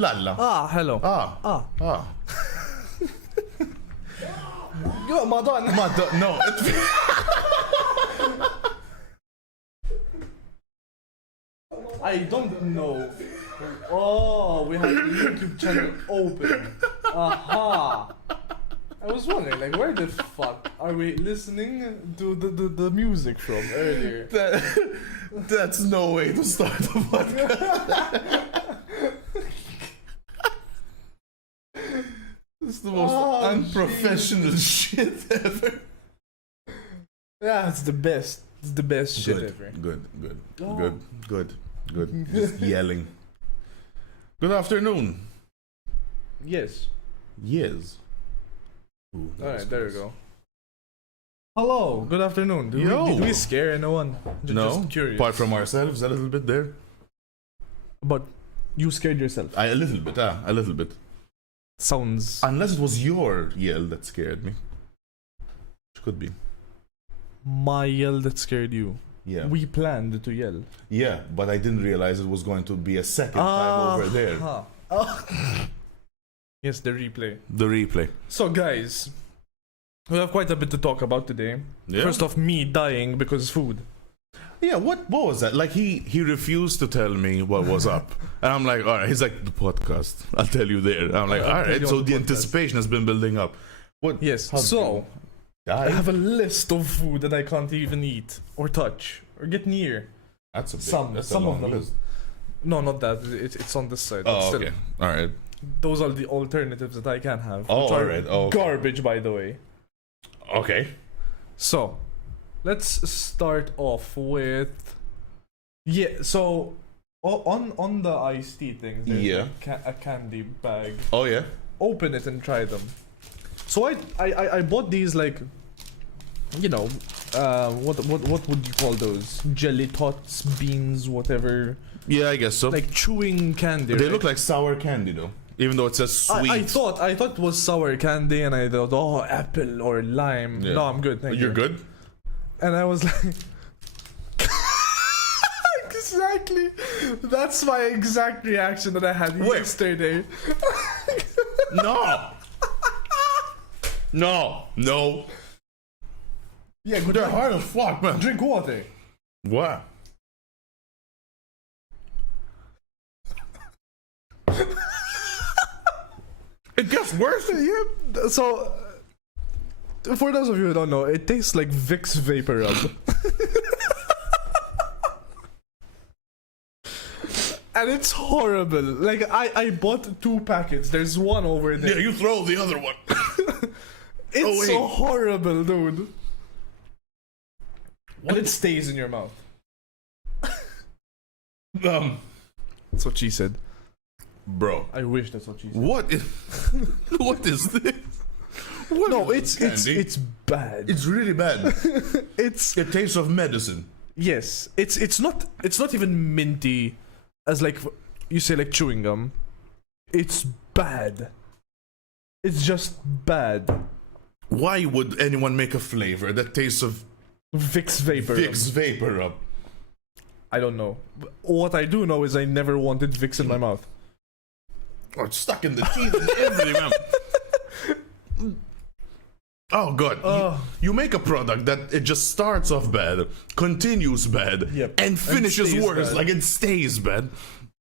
Lalla. Hello. Yo, Madonna. No. I don't know. Oh, we have the YouTube channel open. Aha. I was wondering, like, where the fuck are we listening to the music from earlier? That's no way to start a podcast. This is the most unprofessional shit ever. Yeah, it's the best. It's the best shit ever. Good. Just yelling. Good afternoon. Yes. Yes. Ooh, alright, there we go. Hello, good afternoon. Did we scare anyone? No, just curious. Apart from ourselves a little bit there. But you scared yourself. A little bit. Sounds... Unless it was your yell that scared me. Which could be. My yell that scared you. Yeah. We planned to yell. Yeah, but I didn't realize it was going to be a second time over there. Yes, the replay. The replay. So guys, we have quite a bit to talk about today. Yeah. First off, me dying because food. Yeah, what was that? Like he refused to tell me what was up. And I'm like, alright, he's like, the podcast. I'll tell you there. And I'm like, alright, so the anticipation has been building up. What? Yes, so I have a list of food that I can't even eat or touch or get near. That's a big, some of them. list. No, not that. It's on this side. Oh, still, okay. Alright. those are the alternatives that I can have. Oh, which are alright. Oh, okay. garbage, by the way. Okay. So, let's start off with... Yeah, so on the iced tea thing, there's a candy bag. Oh yeah. Open it and try them. So I bought these, like, you know, what would you call those? Jelly tots, beans, whatever. Yeah, I guess so. Like chewing candy. They right? look like sour candy though, even though it says sweet. I thought it was sour candy, and I thought, oh, apple or lime. Yeah. No, I'm good. Thank you. You're good. And I was like, exactly. That's my exact reaction that I had yesterday. No. No. Yeah, good. They're hard as fuck, man. Drink water. What? It gets worse. Yeah. So, for those of you who don't know, it tastes like Vicks Vapor Rub. And it's horrible. Like, I bought 2 packets. There's one over there. Yeah, you throw the other one. It's so horrible, dude. What? And it stays in your mouth. That's what she said. Bro. I wish that's what she said. What is this? What No, is it's bad. It's really bad. It's It tastes of medicine. yes. It's not even minty, as like you say, like chewing gum. It's bad. It's just bad. Why would anyone make a flavor that tastes of Vicks Vapor Rub. Vicks Vapor Rub? I don't know. What I do know is I never wanted Vicks in my mouth. Or it's stuck in the teeth and everything, man. Oh god. You make a product that it just starts off bad, continues bad, Yep. and finishes stays worse, bad. like it stays bad.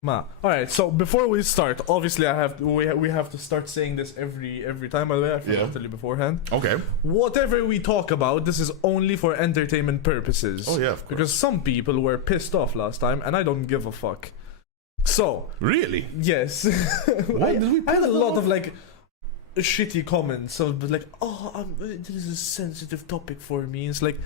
Alright, so before we start, obviously we have to start saying this every time. By the way, I forgot to tell you beforehand. Okay. Whatever we talk about, this is only for entertainment purposes. Oh yeah, of course. Because some people were pissed off last time, and I don't give a fuck. So Really? yes, Why did we I had a piss lot them of like shitty comments. So like, oh, this is a sensitive topic for me. It's like,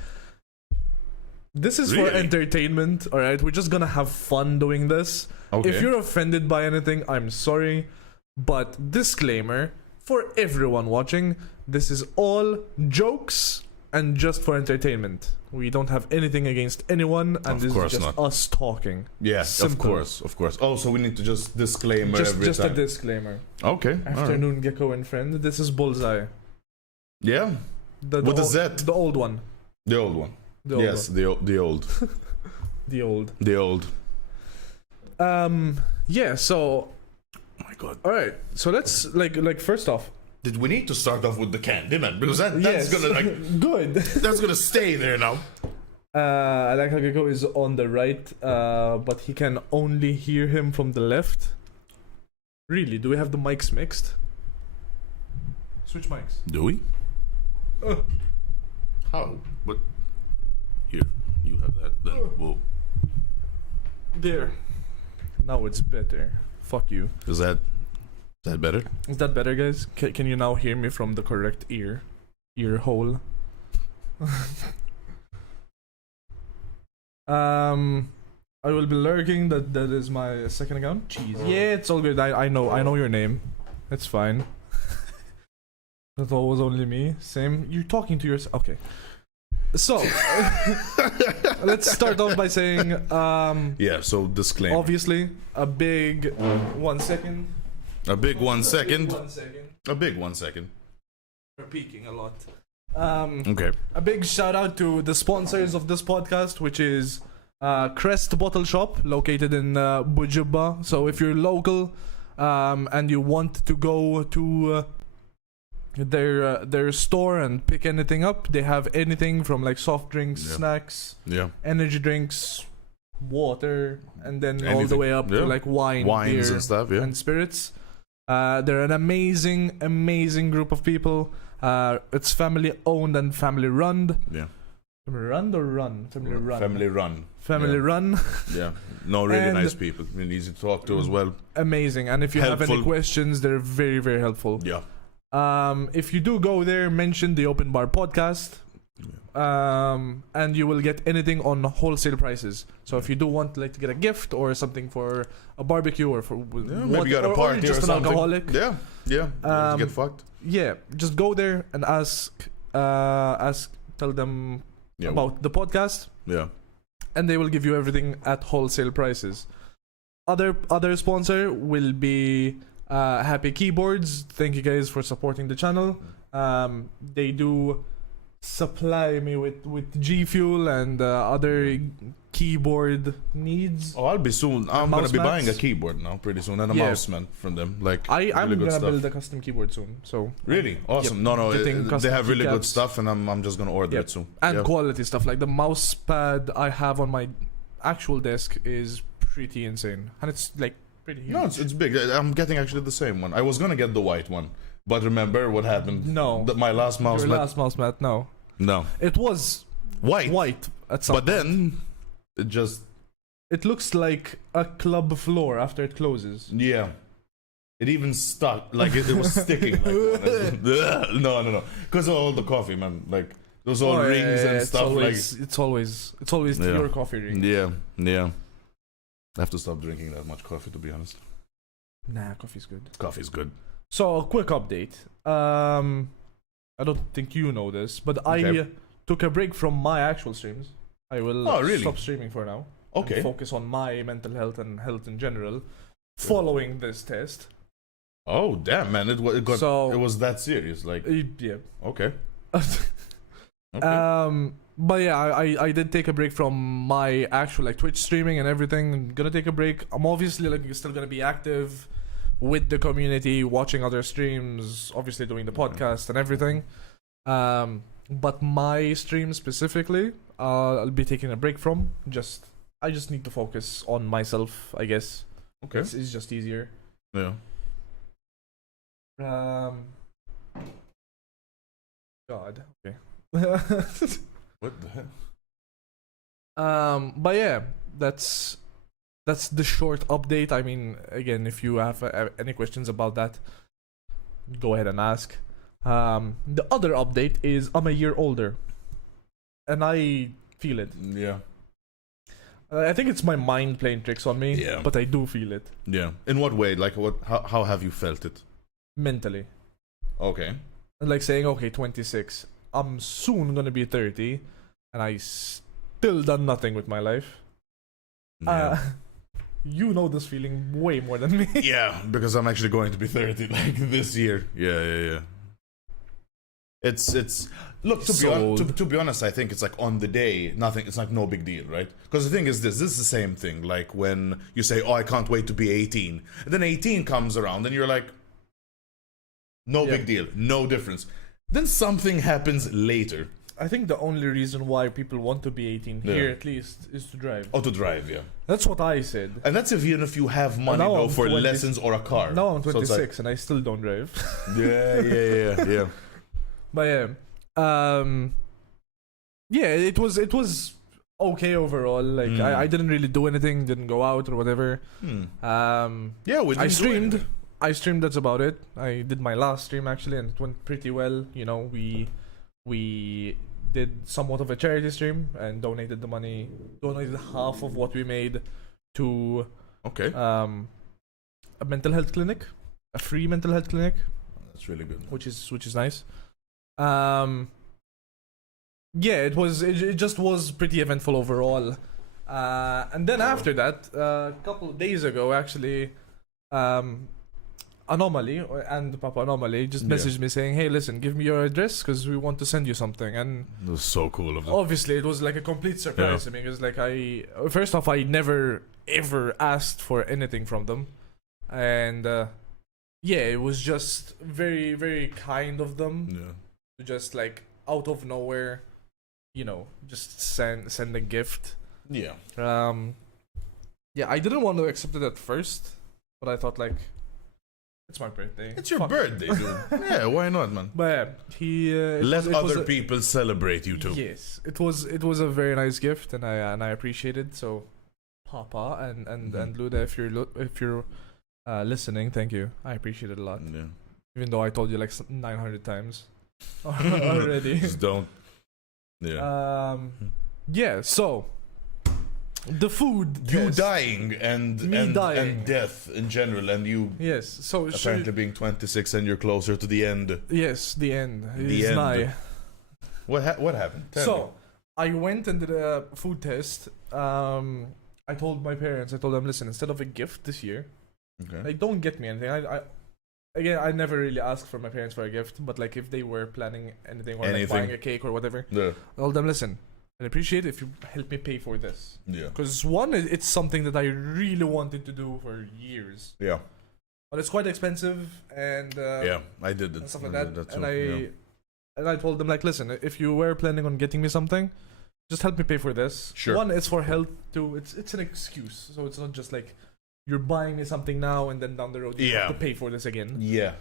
this is for Really? entertainment. All right, we're just gonna have fun doing this. Okay. If you're offended by anything, I'm sorry, but disclaimer for everyone watching: this is all jokes and just for entertainment. We don't have anything against anyone, and this is just us talking. Yeah, Simple. of course. Oh, so we need to just disclaimer every Just time. a disclaimer. Okay. Afternoon, Gecko and friend. This is Bullseye. Yeah. What is that? The old one. The old one. The old Yes, one. the old. The old. The old. Yeah. So, Oh my god. all right. So let's like first off. Did we need to start off with the Candyman? Because that's Yes. gonna like Good. that's gonna stay there now. Alaka Gecko is on the right, but he can only hear him from the left. Really? Do we have the mics mixed? Switch mics. Do we? How? But here, you have that. Then whoa. There. Now it's better. Fuck you. Is that better? Is that better, guys? Can you now hear me from the correct ear hole? I will be lurking. That is my second account. Jeez. Yeah, it's all good. I know your name. It's fine. That was only me. Same. You're talking to yourself. Okay. So let's start off by saying Yeah. So disclaimer. obviously a big 1 second. A big 1 second. 1 second. A big 1 second. We're peaking a lot. Okay. A big shout out to the sponsors of this podcast, which is Crest Bottle Shop, located in Bujuba. So if you're local and you want to go to their store and pick anything up, they have anything from like soft drinks, snacks, energy drinks, water, and then all the way up to like wines beer, and stuff, and spirits. They're an amazing group of people. It's family owned and family run. Yeah. Family run or run? Family run. Family run. Family run. Yeah. No, really And nice people. Really easy to talk to as well. Amazing. And if you have any Helpful. questions, they're very, very helpful. Yeah. If you do go there, mention the OpenBar Podcast. And you will get anything on wholesale prices. So if you do want like to get a gift or something for a barbecue or for Maybe you got a party or just or an something. alcoholic, Yeah. You want to get fucked. yeah, just go there and tell them Yeah. about the podcast, Yeah. and they will give you everything at wholesale prices. Other sponsor will be Happy Keyboards. Thank you guys for supporting the channel. They do supply me with G Fuel and other keyboard needs. Oh, I'll be soon. I'm gonna be mouse buying a mats. keyboard now pretty soon and a Yeah. mouse man from them. Like I'm really good gonna stuff. build a custom keyboard soon. So Really awesome. Yep. No, Getting they custom have really good keycaps. stuff, and I'm just gonna order Yep. it soon. and Yep. quality stuff like the mouse pad I have on my actual desk is pretty insane, and it's like pretty huge. No, it's big. I'm getting actually the same one. I was gonna get the white one, but remember what happened? No. My last mouse Your mat. last mouse mat. No, No, it was white at some But then it just It looks like a club floor after it closes. yeah. It even stuck like it was sticking. Like one. No, because of all the coffee, man. Like those all rings and stuff. It's always Yeah. your coffee ring. Yeah. I have to stop drinking that much coffee, to be honest. Nah, coffee's good. Coffee's good. So a quick update. I don't think you know this, but Okay. I took a break from my actual streams. I will really? stop streaming for now. Okay. And focus on my mental health and health in general. Following this test. Oh damn, man! It was that serious. Like Yeah. okay. But yeah, I did take a break from my actual like Twitch streaming and everything. I'm gonna take a break. I'm obviously like still gonna be active with the community, watching other streams, obviously doing the podcast and everything. But my stream specifically, I'll be taking a break from. I just need to focus on myself, I guess. Okay. It's just easier. Yeah. God. Okay. What the hell? But yeah, that's the short update. I mean, again, if you have any questions about that, go ahead and ask. The other update is I'm a year older, and I feel it. Yeah. I think it's my mind playing tricks on me, Yeah. but I do feel it Yeah. In what way? Like what? How have you felt it? mentally. Okay. Like saying, okay, 26, I'm soon gonna be 30, and I still done nothing with my life. Yeah. You know this feeling way more than me. Yeah, because I'm actually going to be 30 like this year. Yeah. It's look, to be honest, I think it's like on the day, nothing. It's like no big deal, right? Because the thing is this is the same thing. Like when you say, "Oh, I can't wait to be 18," and then 18 comes around, and you're like, "No big deal, no difference." Then something happens later. I think the only reason why people want to be 18 here, at least, is to drive. Oh, to drive, yeah. That's what I said. And that's even if you have money though for lessons or a car. Now I'm 26 and I still don't drive. Yeah. But it was okay overall. Like I didn't really do anything, didn't go out or whatever. I streamed. I streamed. That's about it. I did my last stream actually, and it went pretty well. You know, we did somewhat of a charity stream and donated half of what we made to a mental health clinic, a free mental health clinic. That's really good. Which is nice. It just was pretty eventful overall. And then after that, a couple of days ago actually, Anomaly and Papa Anomaly just messaged me saying, "Hey, listen, give me your address because we want to send you something." And it was so cool of them. Obviously, it was like a complete surprise to me because, like, first off, I never ever asked for anything from them, and it was just very, very kind of them to just like out of nowhere, just send a gift. Yeah. I didn't want to accept it at first, but I thought like, it's my birthday. It's your birthday, dude. Yeah, why not, man? But he let other people celebrate you too. Yes, it was a very nice gift, and I appreciate it. So, Papa and Luda, if you're listening, thank you. I appreciate it a lot. Yeah. Even though I told you like 900 times already. Just don't. Yeah. So. The food. You dying and death in general, and you so apparently being 26 and you're closer to the end. Yes, the end. The end. Nigh. What happened? Tell me. I went and did a food test. I told my parents. I told them, listen, instead of a gift this year, like don't get me anything. I never really asked for my parents for a gift, but like if they were planning anything or like buying a cake or whatever, I told them, listen, I'd appreciate it if you help me pay for this. Yeah. Because one, it's something that I really wanted to do for years. Yeah. But it's quite expensive, and I did it. And stuff like that. And I told them like, listen, if you were planning on getting me something, just help me pay for this. Sure. One, it's for health. Two, it's an excuse, so it's not just like you're buying me something now and then down the road you have to pay for this again. Yeah.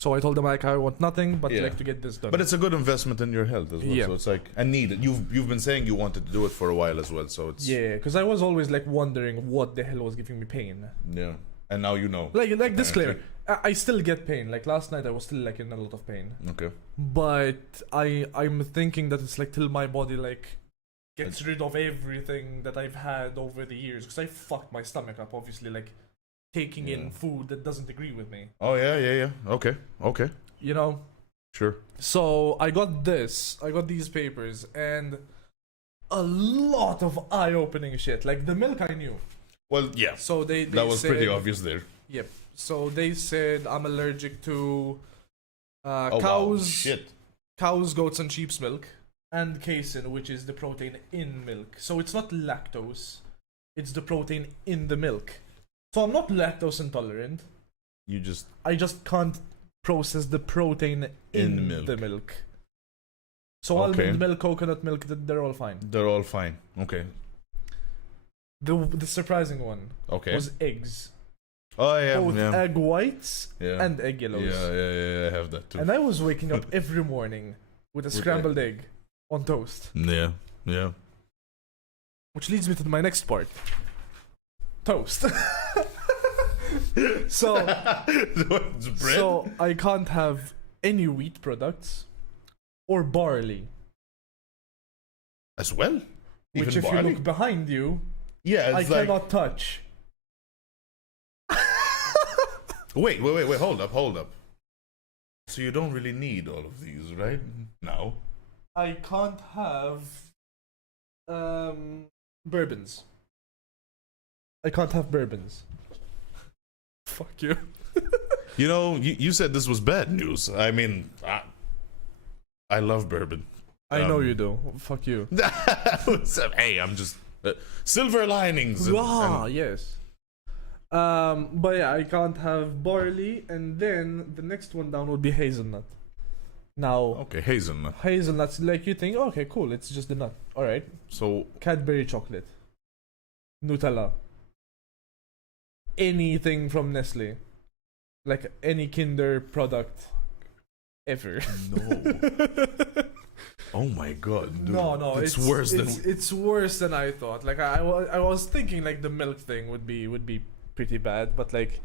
So I told them like I want nothing but like to get this done. But it's a good investment in your health as well. Yeah. So it's like I need it. You've been saying you wanted to do it for a while as well. So it's because I was always like wondering what the hell was giving me pain. Yeah. And now you know. Like disclaimer, I still get pain. Like last night I was still like in a lot of pain. Okay. But I'm thinking that it's like till my body like gets rid of everything that I've had over the years, because I fucked my stomach up obviously, like taking in food that doesn't agree with me. Oh yeah. Okay. You know? Sure. So I got these papers and a lot of eye-opening shit. Like the milk I knew. Well, yeah. So they that was said, pretty obvious there. Yep. So they said I'm allergic to cows, wow. Shit. Cows, goats, and sheep's milk, and casein, which is the protein in milk. So it's not lactose; it's the protein in the milk. So I'm not lactose intolerant. I just can't process the protein in the milk. So almond milk, coconut milk, they're all fine. They're all fine. Okay. The surprising one was eggs. Oh yeah, both egg whites and egg yellows. Yeah, I have that too. And I was waking up every morning with a scrambled egg on toast. Yeah. Which leads me to my next part. Toast. So I can't have any wheat products or barley. As well? Which if you look behind you, I cannot touch. Wait, hold up. So you don't really need all of these, right? No. I can't have bourbons. I can't have bourbons. Fuck you. You know, you said this was bad news. I mean, I love bourbon. I know you do. Fuck you. Hey, I'm just silver linings. Yes. But yeah, I can't have barley, and then the next one down would be hazelnut. Now, okay, hazelnut. Hazelnuts, like you think, okay, cool, it's just the nut. All right. So Cadbury chocolate, Nutella, anything from Nestle, like any Kinder product ever. No. Oh my god, dude. No, it's worse than it's worse than I thought. Like I was thinking like the milk thing would be pretty bad, but like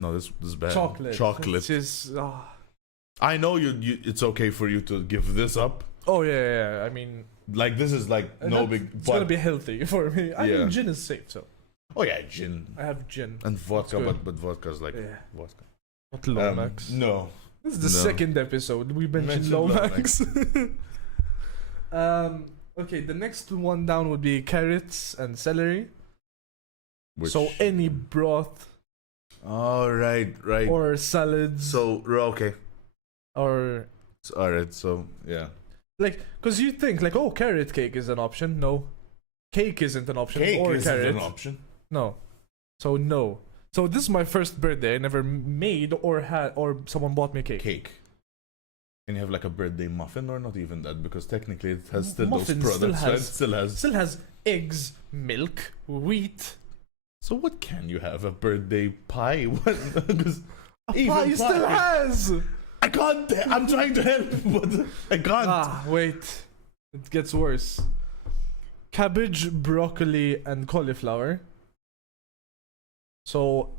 no, this is bad. Chocolate. It's just I know you. It's okay for you to give this up. Oh yeah. I mean, like this is like no big. It's gonna be healthy for me. I mean, gin is safe, so. Oh yeah, gin. I have gin And vodka, but vodka's like vodka. Not Lomax. No. This is the second episode we mentioned Lomax. Okay, the next one down would be carrots and celery. So any broth. Oh right. Or salads. So okay. Or. Alright, so yeah. Like, cause you think like, oh, carrot cake is an option. No, cake isn't an option. Cake or isn't carrot. an option. No. So no. So this is my first birthday. I never made or had or someone bought me cake. Cake. Can you have like a birthday muffin or not even that? Because technically it has still Muffin those products. Still has eggs, milk, wheat. So what can you have? A birthday pie? What? Pie still has. I can't. I'm trying to help, but I can't. Wait. It gets worse. Cabbage, broccoli, and cauliflower. So,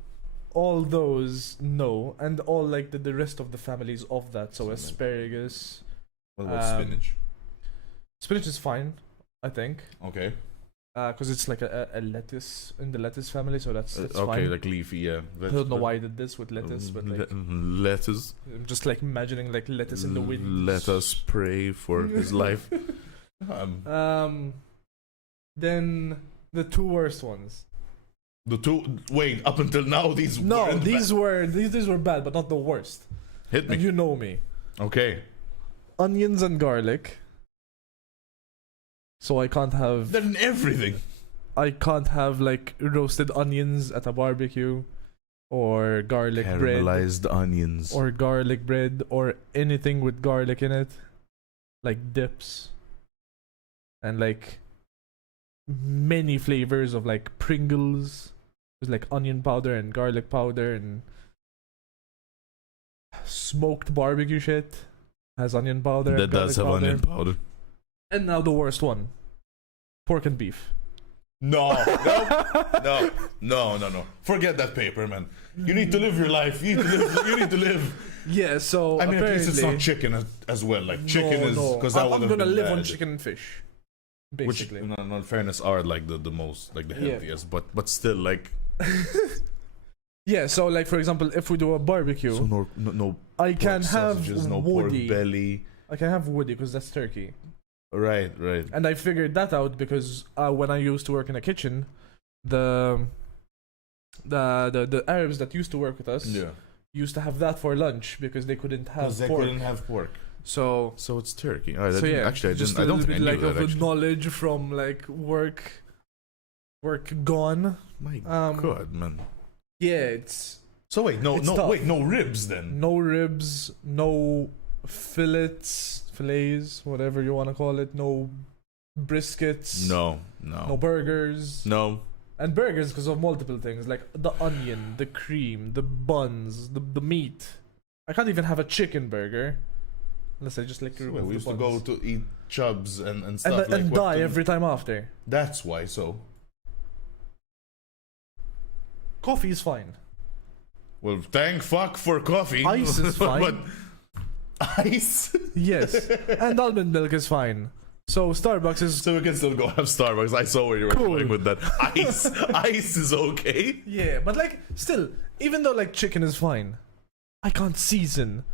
all those, no. And all, like, the rest of the families of that. So, asparagus. What about spinach? Spinach is fine, I think. Okay. Because it's like a lettuce in the lettuce family, so that's okay, fine. like leafy, yeah. I don't know why I did this with lettuce, but like lettuce. I'm just like imagining like lettuce in the wind. Let us pray for his life. Then the two worst ones. Wait, up until now these these were bad, but not the worst. Hit me. And you know me. Okay. Onions and garlic. So I can't have. Then everything. I can't have like roasted onions at a barbecue, or garlic bread. Caramelized onions. Or garlic bread, or anything with garlic in it, like dips. And like many flavors of like Pringles. There's like onion powder and garlic powder and smoked barbecue shit has onion powder. That does have onion powder. And now the worst one. Pork and beef. No. Forget that paper, man. You need to live your life. You need to live. Yeah, so I mean, apparently, at least it's not chicken as well. Like chicken is because I'm gonna live on chicken and fish. Basically. Which, in fairness, are like the most like the healthiest, but still like. Yeah, so like for example, if we do a barbecue, so no I can have sausages, no woody. Pork belly. I can have woody because that's turkey. Right. And I figured that out because when I used to work in a kitchen, the Arabs that used to work with us used to have that for lunch because they couldn't have pork. Couldn't have pork. So it's turkey. Actually, I don't think I knew like that. Of knowledge from like work gone. My God, man. Yeah, it's. So wait, no ribs then. No ribs, no fillets, whatever you want to call it. No briskets. No burgers. No. And burgers because of multiple things like the onion, the cream, the buns, the meat. I can't even have a chicken burger unless I just like remove we used the to buns. go to eat chubs and stuff and die every time after. That's why. So coffee is fine. Well, thank fuck for coffee. Ice is fine. But ice? Yes. And almond milk is fine. So Starbucks is... So we can still go have Starbucks. I saw where you were going with that. Ice is okay. Yeah, but like, still, even though like chicken is fine, I can't season.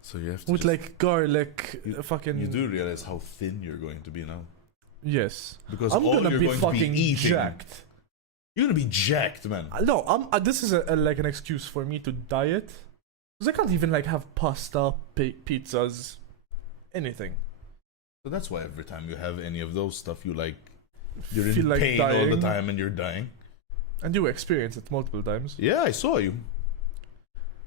So you have to with like garlic, fucking... You do realize how thin you're going to be now. Yes. Because I'm all gonna you're be going fucking to be eating, jacked. You're gonna be jacked, man. No, this is like an excuse for me to diet. Because I can't even like have pasta, pizzas, anything. So that's why every time you have any of those stuff, you're in Feel like pain all the dying. time and you're dying. And you experience it multiple times. Yeah, I saw you.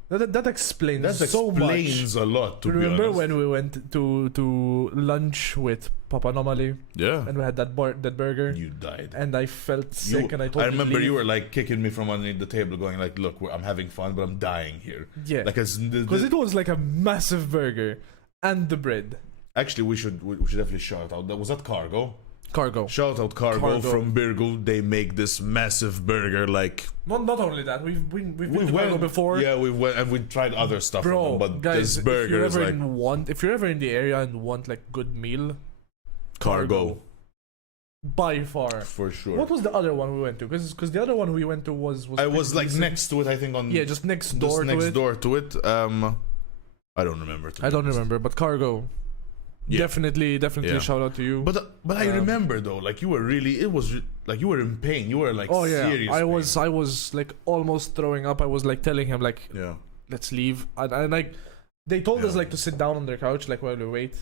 That explains That so explains much. a lot, to be Remember honest. when we went to lunch with Papa Anomaly Yeah. and we had that burger? You died. And I felt sick and I told I him to remember leave. you were like kicking me from underneath the table, going like, "Look, I'm having fun, but I'm dying here." Yeah. Like, Because it was like a massive burger and the bread. actually, we should definitely shout out. Was that Cargo? Cargo. Shout out Cargo from Birgu. They make this massive burger. Like, Not only that, we've been to Cargo before. Yeah, we went and we tried other stuff. from Bro, them, but guys, this burger is like if you're ever in the area and want like good meal, Cargo by far. for sure. What was the other one we went to? Because the other one we went to was I was pretty like decent. next to it. I think on just next just door next to it. door to it. I don't remember. to I be don't honest. remember, but Cargo. Yeah. Definitely Yeah. shout out to you. But I remember though, like you were really. It was like you were in pain. You were like oh yeah, serious. I pain. was like almost throwing up. I was like telling him like, Yeah. let's leave. And like they told us Yeah. like to sit down on their couch like while we wait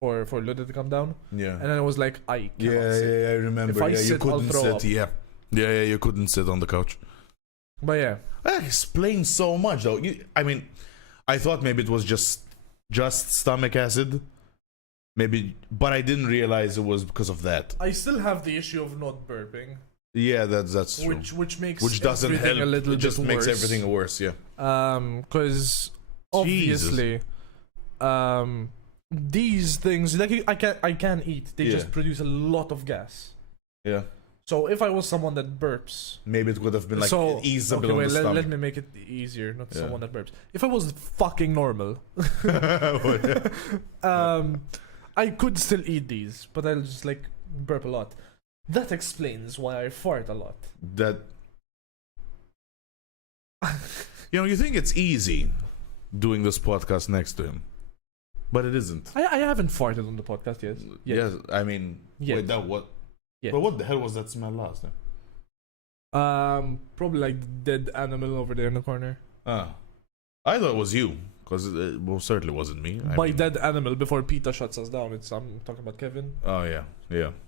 for Luda to come down. Yeah. And then I was like, I can't sit. Yeah, I remember. If I yeah, you sit, I'll couldn't throw sit. up. Yeah, you couldn't sit on the couch. But yeah, That explains so much, though. I mean, I thought maybe it was just stomach acid, maybe, but I didn't realize it was because of that. I still have the issue of not burping, Yeah, that's true. which makes Which doesn't everything help. a little It just bit makes worse. everything worse. Yeah. Because obviously, these things like I can eat. They Yeah. just produce a lot of gas. Yeah. So if I was someone that burps, Maybe it would have been like so ease a bit okay, on wait, the let stomach. me make it easier. Not Yeah. someone that burps. If I was fucking normal, I could still eat these, but I'll just like burp a lot. That explains why I fart a lot. That you think it's easy doing this podcast next to him, but it isn't. I haven't farted on the podcast yet. Yes, I mean, Yes. wait, that what? Yeah. But what the hell was that smell last time? Probably like dead animal over there in the corner. Ah, I thought it was you, because it most certainly wasn't me. By dead animal, before Peter shuts us down, I'm talking about Kevin. Oh yeah.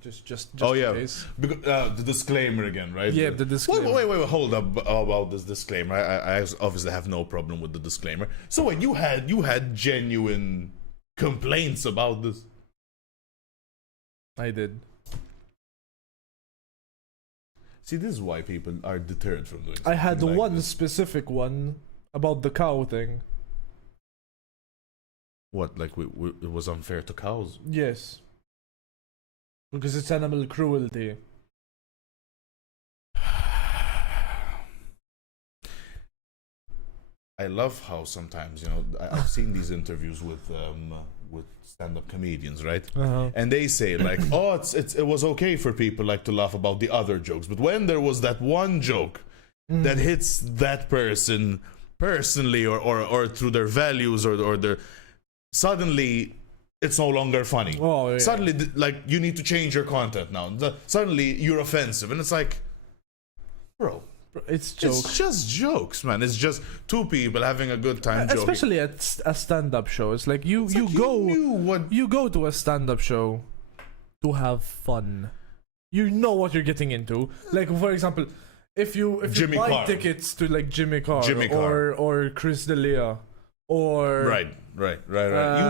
Just Oh, in yeah. case. Because, the disclaimer again, right? Yeah, the disclaimer. Wait, hold up about this disclaimer. I obviously have no problem with the disclaimer. So wait, you had genuine complaints about this? I did. See, this is why people are deterred from doing. I had something like one this. specific one about the cow thing. What, like it was unfair to cows? Yes. Because it's animal cruelty. I love how sometimes I've seen these interviews with stand-up comedians, right? Uh-huh. And they say like, oh, it was okay for people like to laugh about the other jokes, but when there was that one joke that hits that person personally or through their values or their, suddenly it's no longer funny. Oh, yeah. Suddenly like you need to change your content now. Suddenly you're offensive, and it's like, bro. It's jokes. It's just jokes, man. It's just two people having a good time joking. Especially at a stand-up show. It's like you go to a stand-up show to have fun. You know what you're getting into. Like, for example, if you Jimmy buy Carr. tickets to like Jimmy Carr, Carr. or Chris D'Elia or Right. You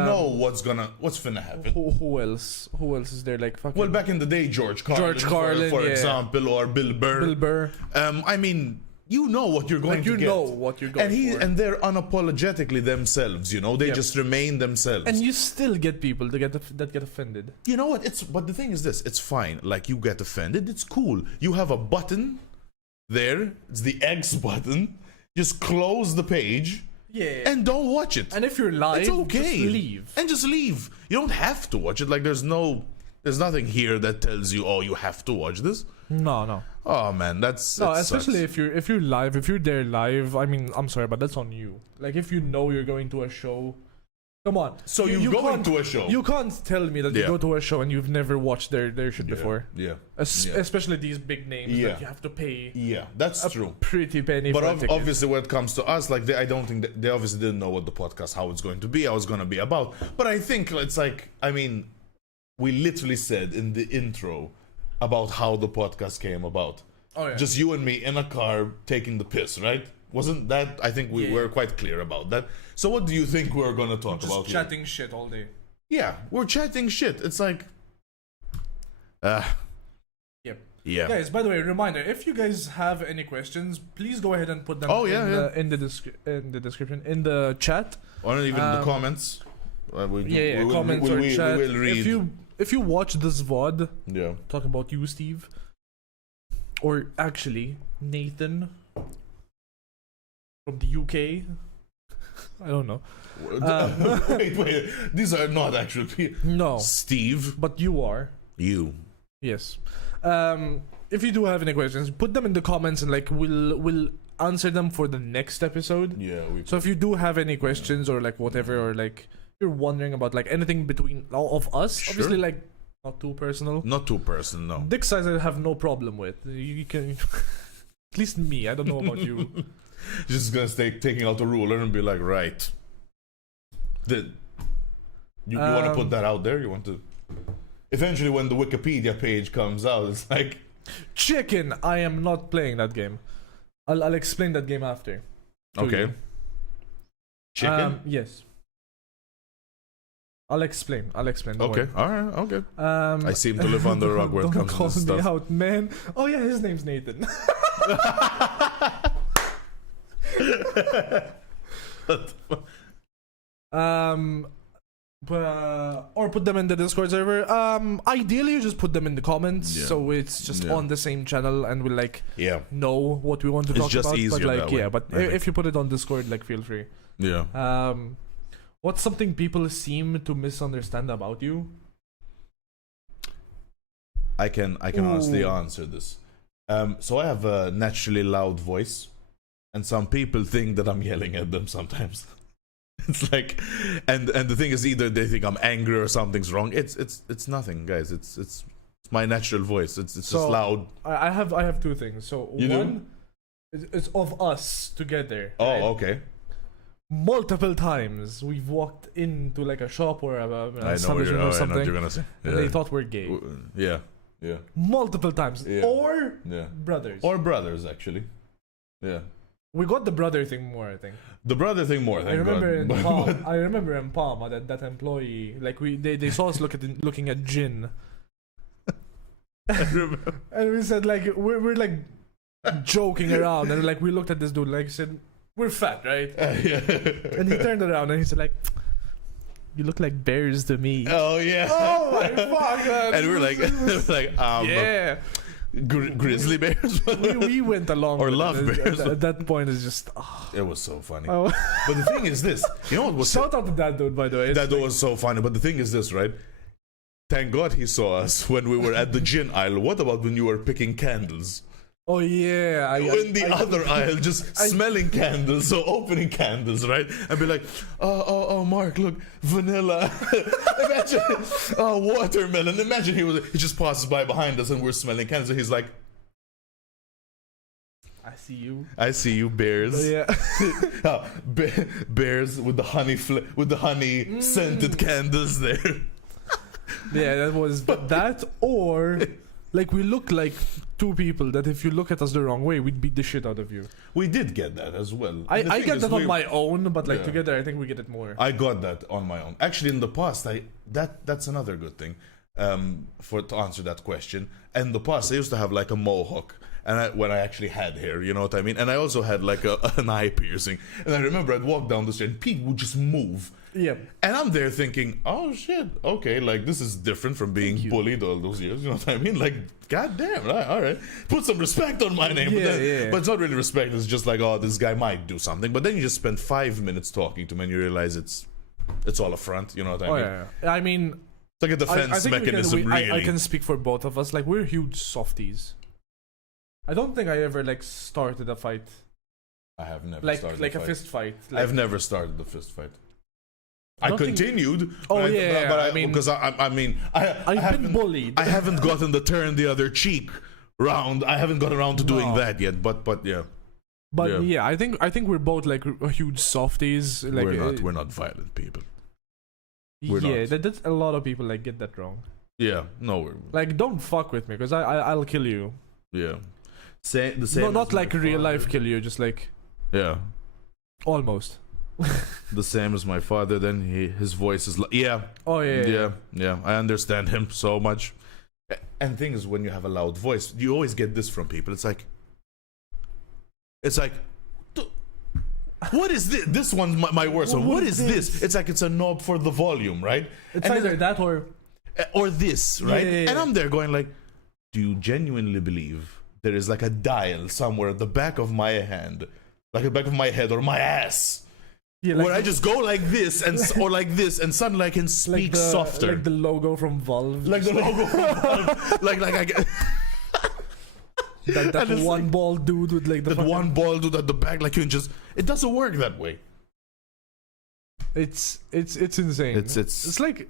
know what's finna happen. who else is there? Like fucking Well, back in the day, George Carlin, for yeah. example, or Bill Burr. Bill Burr. I mean, you know what you're going Like to you get. know what you're going for. And they're unapologetically themselves. They Yep. just remain themselves. And you still get people that get offended. You know what? But the thing is this: it's fine. Like you get offended, it's cool. You have a button there. It's the X button. Just close the page. Yeah. And don't watch it. And if you're live, It's okay. just leave. And just leave. You don't have to watch it. Like there's nothing here that tells you, oh, you have to watch this. No. Oh man, that Especially sucks. if you're live, if you're there live. I mean, I'm sorry, but that's on you. Like if you know you're going to a show Come on. So you go can't- into a show. You can't tell me that you Yeah. go to a show and you've never watched their shit before. Yeah. Especially these big names that you have to pay Yeah, that's a true. pretty penny But for a ticket. obviously, when it comes to us, like I don't think they obviously didn't know what the podcast, how it's going to be, how it's going to be about. But I think it's like, I mean, we literally said in the intro about how the podcast came about. Oh, yeah. Just you and me in a car taking the piss, right? Wasn't that? I think we were quite clear about that. So what do you think we're going to talk Just about chatting shit all day. here? Yeah, we're chatting shit. It's like, Yep. yeah. Guys, by the way, reminder: if you guys have any questions, please go ahead and put them in the description, in the chat, Or even in the comments. Comments or chat. We will read. If you watch this VOD, Yeah. talk about you, Steve, or actually Nathan from the UK. I don't know. Wait. These are not actual people. No, Steve. but you are. You. Yes. If you do have any questions, put them in the comments and like we'll answer them for the next episode. Yeah. So if you do have any questions or like whatever, or like you're wondering about like anything between all of us, Sure. obviously like not too personal. Not too personal, no. Dick size I have no problem with. You can at least me. I don't know about you. Just gonna taking out a ruler and be like, right. You want to put that out there? You want to? Eventually, when the Wikipedia page comes out, it's like, Chicken. I am not playing that game. I'll explain that game after. to okay. you. Chicken. Yes. I'll explain. Don't Okay. worry. All right. Okay. I I seem to live under a rug when it Don't comes to call this me stuff. out, man. Oh yeah, his name's Nathan. Or put them in the Discord server. Ideally, you just put them in the comments, Yeah. so it's just Yeah. on the same channel, and we like Yeah. know what we want to It's talk just about. easier But like, that way, yeah, but I think. if you put it on Discord, like, feel free. Yeah. What's something people seem to misunderstand about you? I can honestly Ooh. answer this. So I have a naturally loud voice, and some people think that I'm yelling at them sometimes. It's like, and the thing is, either they think I'm angry or something's wrong. It's nothing, guys. It's my natural voice. It's just loud. I have two things. So You do? one, it's of us together. Oh, right? okay. Multiple times we've walked into like a shop or I a know what establishment or I know what something, you're gonna say. and they thought we're gay. Yeah. Yeah. Multiple times, Yeah. or Yeah. brothers. Or brothers, actually. Yeah. We got the brother thing more, I think. The brother thing more. I remember in but, Palm. I remember in Palma that employee, like they saw us looking at gin, I remember. and we said like we're like joking around, and like we looked at this dude like said we're fat, right? Yeah. And he turned around and he said like, "You look like bears to me." Oh yeah. Oh my fuck! Man. And we're like, Yeah, grizzly bears. we went along. Or with love it. bears. At that point, it's just. Oh. It was so funny. Oh. But the thing is this. You know what was Shout out to that dude, by the way. that was so funny. But the thing is this, right? Thank God he saw us when we were at the gin aisle. What about when you were picking candles? Oh yeah, In the other aisle, just smelling candles, so opening candles, right? And be like, oh, Mark, look, vanilla. Imagine, watermelon. Imagine he just passes by behind us and we're smelling candles. And he's like, I see you. I see you, bears. Oh, yeah. Bears with the honey scented candles there. Yeah, that was that, or like we look like two people that if you look at us the wrong way, we'd beat the shit out of you. We did get that as well. I The thing get is, that on my own, but like Yeah. together, I think we get it more. I got that on my own. Actually, in the past, that's another good thing. To answer that question, in the past, I used to have like a mohawk, and when I actually had hair, you know what I mean. And I also had like an eye piercing. And I remember I'd walk down the street, and Pete would just move. Yeah. And I'm there thinking, oh shit, okay, like this is different from being bullied all those years, you know what I mean? Like, goddamn, right, all right, put some respect on my name. Yeah. But it's not really respect, it's just like, oh, this guy might do something. But then you just spend 5 minutes talking to him and you realize it's all a front, you know what I Oh mean? yeah. I mean, It's like a defense I think mechanism, really. I can speak for both of us. Like we're huge softies. I don't think I ever like started a fight, I have never like started like a fight. fist fight. Like, I've never started a fist fight. I Nothing- continued. Oh, but yeah, but I mean- because I mean, I've haven't- been bullied. I haven't gotten the turn the other cheek round. I haven't got around to doing No. that yet. But yeah, But Yeah. yeah, I think we're both like huge softies. Like we're not violent people. yeah, we're not. that's a lot of people like get that wrong. Yeah, no, we're Like, don't fuck with me because I'll kill you. yeah. The same. No, as not my like real father. life kill you, just like Yeah, almost. the same as my father. Then his voice is like, yeah, Oh yeah. yeah. I understand him so much. And thing is, when you have a loud voice, you always get this from people. It's like, what is this? This one's my worst one. What is this? It's like it's a knob for the volume, right? It's And either then- that or this, right? Yeah. And I'm there going like, do you genuinely believe there is like a dial somewhere at the back of my hand, like the back of my head or my ass, yeah, where I just go like this and or like this, and suddenly I can speak softer, like the logo from Valve, like the logo, from like I get that and it's one like- bald dude with like the that fucking, one ball dude at the back, like you can just. It doesn't work that way. It's insane. It's like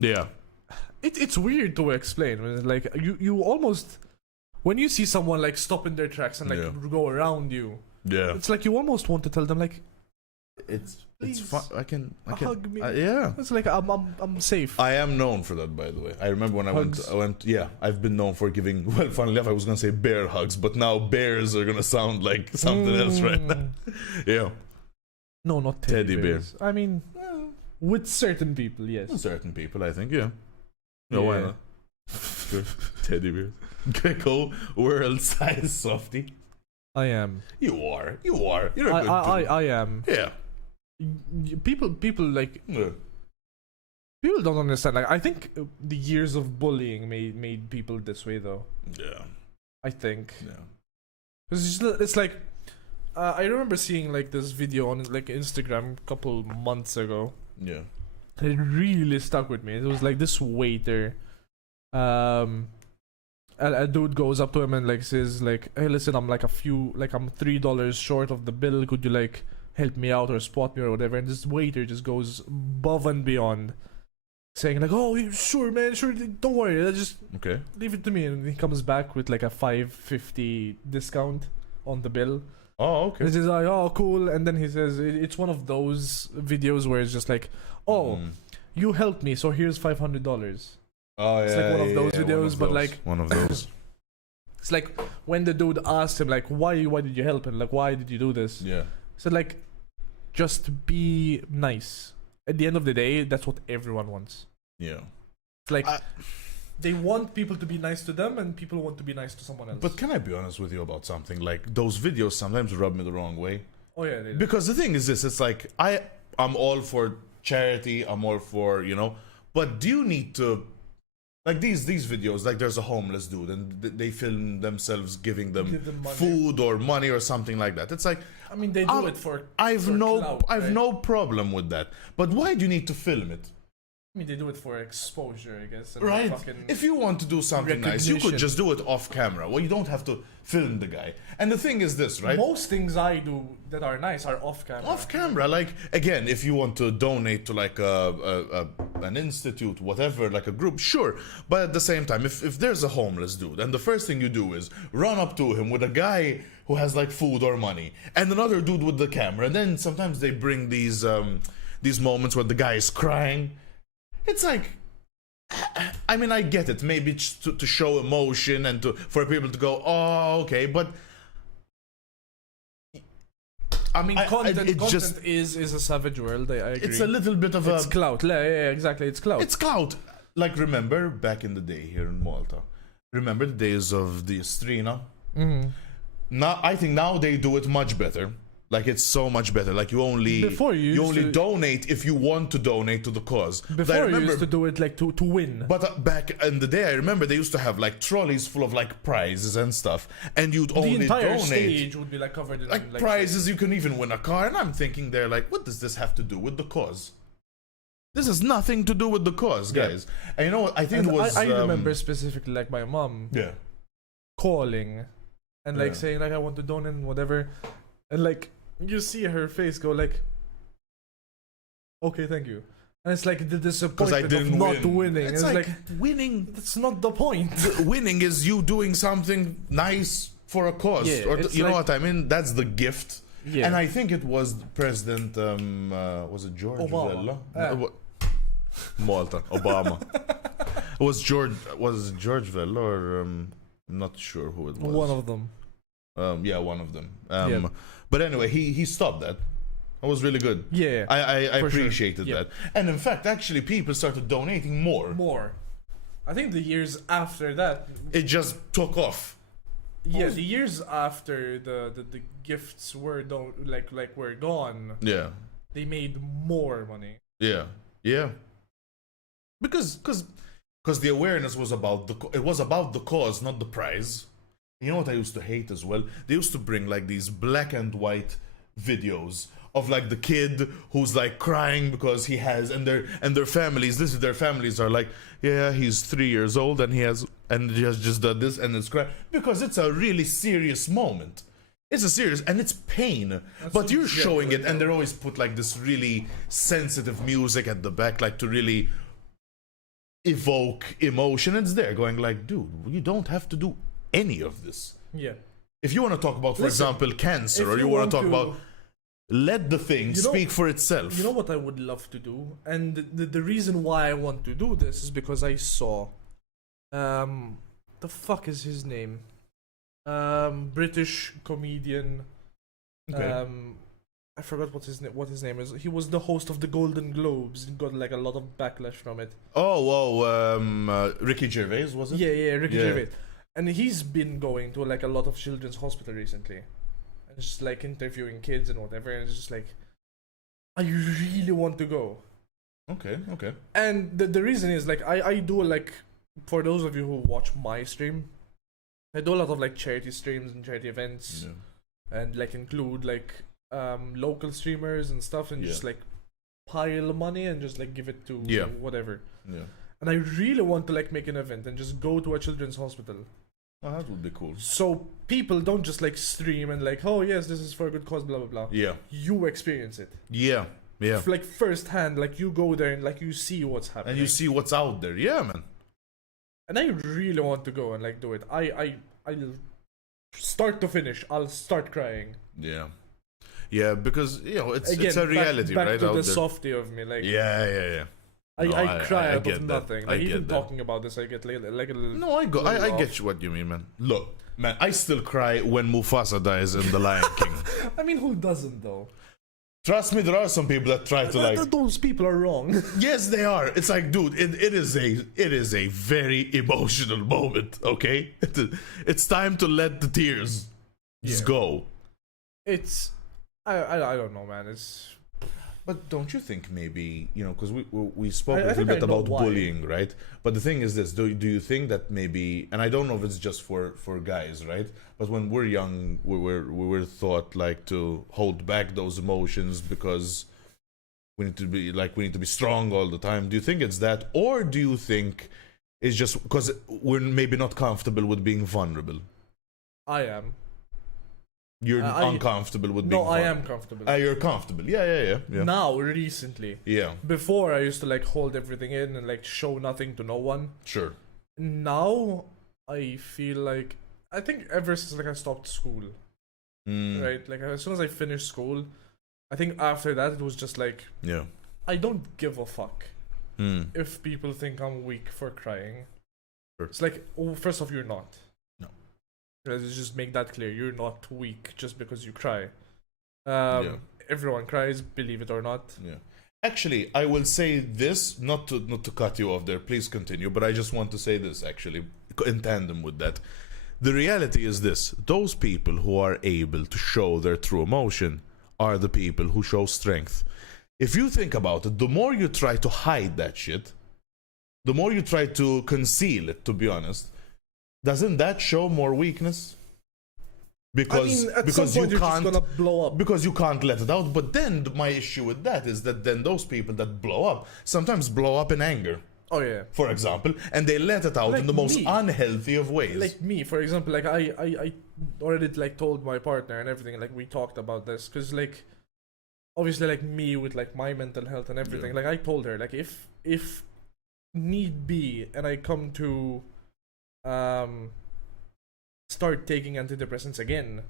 yeah. it's weird to explain. When it's like you almost when you see someone like stop in their tracks and like Yeah. go around you, Yeah, it's like you almost want to tell them like it's Please, fun. I can hug me. yeah. It's like I'm safe. I am known for that, by the way. I remember when Hugs. I went. Yeah, I've been known for giving. Well, funnily enough, I was gonna say bear hugs, but now bears are gonna sound like something else, right? Mm. Yeah, No, not Teddy bear. bears. I mean, with certain people, yes. certain people, I think. Yeah. No, why Yeah. not? Teddy bears. Gecko, world size softy. I am. You are. You're a good dude. I am. Yeah. People like Yeah. people don't understand. Like I think the years of bullying made people this way, though. Yeah. I think. Yeah. It's like I remember seeing like this video on like Instagram a couple months ago. Yeah. It really stuck with me. It was like this waiter, a dude goes up to him and like says like, "Hey, listen, I'm $3 short of the bill. Could you like help me out or spot me or whatever?" And this waiter just goes above and beyond, saying like, "Oh, sure, man, sure, don't worry, just Okay. leave it to me." And he comes back with like a $5.50 discount on the bill. Oh, okay. And he's like, "Oh, cool." And then he says, "It's one of those videos where it's just like, oh, you helped me, so here's $500." Oh, yeah. It's like one of those one videos, of but those. like one of those. it's like when the dude asked him like, why did you help him? Like, why did you do this? Yeah. He said like, just be nice. At the end of the day, that's what everyone wants. Yeah. It's like they want people to be nice to them, and people want to be nice to someone else. But can I be honest with you about something? Like those videos sometimes rub me the wrong way. oh yeah, they do. Because the thing is this, it's like I'm all for charity, I'm all for, but do you need to like these videos, like there's a homeless dude and they film themselves giving them Give them money. food or money or something like that. It's like I mean, they do it for. I've for no clout, I've right? no problem with that. But why do you need to film it? I mean, they do it for exposure, I guess. And Right. fucking- If you want to do something nice, you could recognition. just do it off camera. Well, you don't have to film the guy. And the thing is this, right? Most things I do that are nice are off camera. Off camera, like again, if you want to donate to like an institute, whatever, like a group, sure. But at the same time, if there's a homeless dude, and the first thing you do is run up to him with a guy who has like food or money, and another dude with the camera, and then sometimes they bring these moments where the guy is crying. It's like, I mean, I get it. Maybe it's to show emotion and for people to go, oh, okay, but. I mean, it content just- is a savage world. I agree. It's a little bit of It's a. clout. Yeah, exactly. It's clout. It's clout. Like, remember back in the day here in Malta? Remember the days of the Strina? Mm-hmm. Now, I think now they do it much better. Like, it's so much better. Like, you only Before you used only to- donate if you want to donate to the cause. Before I you remember, used to do it like to win. but back in the day, I remember they used to have like trolleys full of like prizes and stuff, and you'd The only entire donate stage would be like covered in like prizes. You can even win a car, and I'm thinking they're like, what does this have to do with the cause? This has nothing to do with the cause, Yeah. guys. And you know what? I think And it was. I remember specifically like my mom Yeah. calling and like Yeah. saying like I want to donate and whatever, and like you see her face go like, okay, thank you. And it's like the Because disappointment I didn't of not win. winning. It's It's like, like, winning. that's not the point. Winning is you doing something nice for a cause. Yeah, or it's you know like- what I mean? That's the gift. Yeah. And I think it was President, was it George Obama. Vella? Malta, Obama. Was it George Vella or I'm not sure who it was. One of them. Yeah, one of them. Yeah. But anyway, he stopped that. That was really good. Yeah. I for sure. appreciated Yeah. that. And in fact, actually, people started donating more. More. I think the years after that, It just took off. yeah, the years after the gifts were were gone, Yeah. they made more money. Yeah, yeah. Because the awareness was about it was about the cause, not the prize. You know what I used to hate as well? They used to bring like these black and white videos of like the kid who's like crying because he has and their families. Their families are like, yeah, he's 3 years old and he has just done this and it's crying because it's a really serious moment. It's a serious and it's pain, but you're showing it, and they always put like this really sensitive music at the back, like to really evoke emotion. It's there, going like, dude, you don't have to do any of this. Yeah. If you want to talk about, for Listen, example, cancer, if or you you want want to talk to- about, let the thing You know- speak for itself. You know what I would love to do, and the reason why I want to do this is because I saw, the fuck is his name? British comedian. Okay. I forgot what his name is. He was the host of the Golden Globes and got like a lot of backlash from it. Ricky Gervais, was it? Yeah, Ricky Yeah. Gervais, and he's been going to like a lot of children's hospital recently, and just like interviewing kids and whatever. And it's just like, I really want to go. Okay. And the reason is like I do like, for those of you who watch my stream, I do a lot of like charity streams and charity events, and like include like local streamers and stuff, and just like pile money and just like give it to whatever. Yeah. And I really want to like make an event and just go to a children's hospital, Oh, that would be cool. so people don't just like stream and like, oh yes, this is for a good cause, blah blah blah. Yeah. You experience it. Yeah. Like firsthand, like you go there and like you see what's happening. And you see what's out there. Yeah, man. And I really want to go and like do it. I'll start to finish, I'll start crying. Yeah, because it's Again, a reality, back right? to out the there. softy of me, like Yeah. I No, cry I out get of that. nothing. I Like get even that. talking about this, I get like a little. No, I little get off. what you mean, man. Look, man, I still cry when Mufasa dies in The Lion King. I mean, who doesn't though? Trust me, there are some people that try to like. Those people are wrong. Yes, they are. It's like, dude, it is a very emotional moment. Okay, it's time to let the tears just go. It's I don't know, man. It's But don't you think maybe, because we spoke I a little think I bit know about why. bullying, right? But the thing is this: do you think that maybe, and I don't know if it's just for guys, right? But when we're young, we were taught like to hold back those emotions because we need to be strong all the time. Do you think it's that, or do you think it's just because we're maybe not comfortable with being vulnerable? I am. You're uncomfortable with being No, I vulnerable. am comfortable. You're comfortable. Yeah. Now, recently. Yeah, Before, I used to like hold everything in and like show nothing to no one. sure. Now, I feel like I think ever since like I stopped school, right? Like as soon as I finished school, I think after that it was just like Yeah. I don't give a fuck if people think I'm weak for crying. Sure. It's like, oh, first off, you're not. No. Let's just make that clear. You're not weak just because you cry. Yeah. Everyone cries, believe it or not. Yeah. Actually, I will say this, not to cut you off there, please continue, but I just want to say this actually, in tandem with that. The reality is this: those people who are able to show their true emotion are the people who show strength. If you think about it, the more you try to hide that shit, the more you try to conceal it, to be honest, doesn't that show more weakness? Because at some point you you're can't just gonna blow up. because you can't let it out. But then my issue with that is that then those people that blow up sometimes blow up in anger, Oh yeah. for example, and they let it out Like in the most me. unhealthy of ways. Like me, for example, like I already like told my partner and everything. Like we talked about this because like obviously like me with like my mental health and everything. Like I told her like if need be and I come to start taking antidepressants again,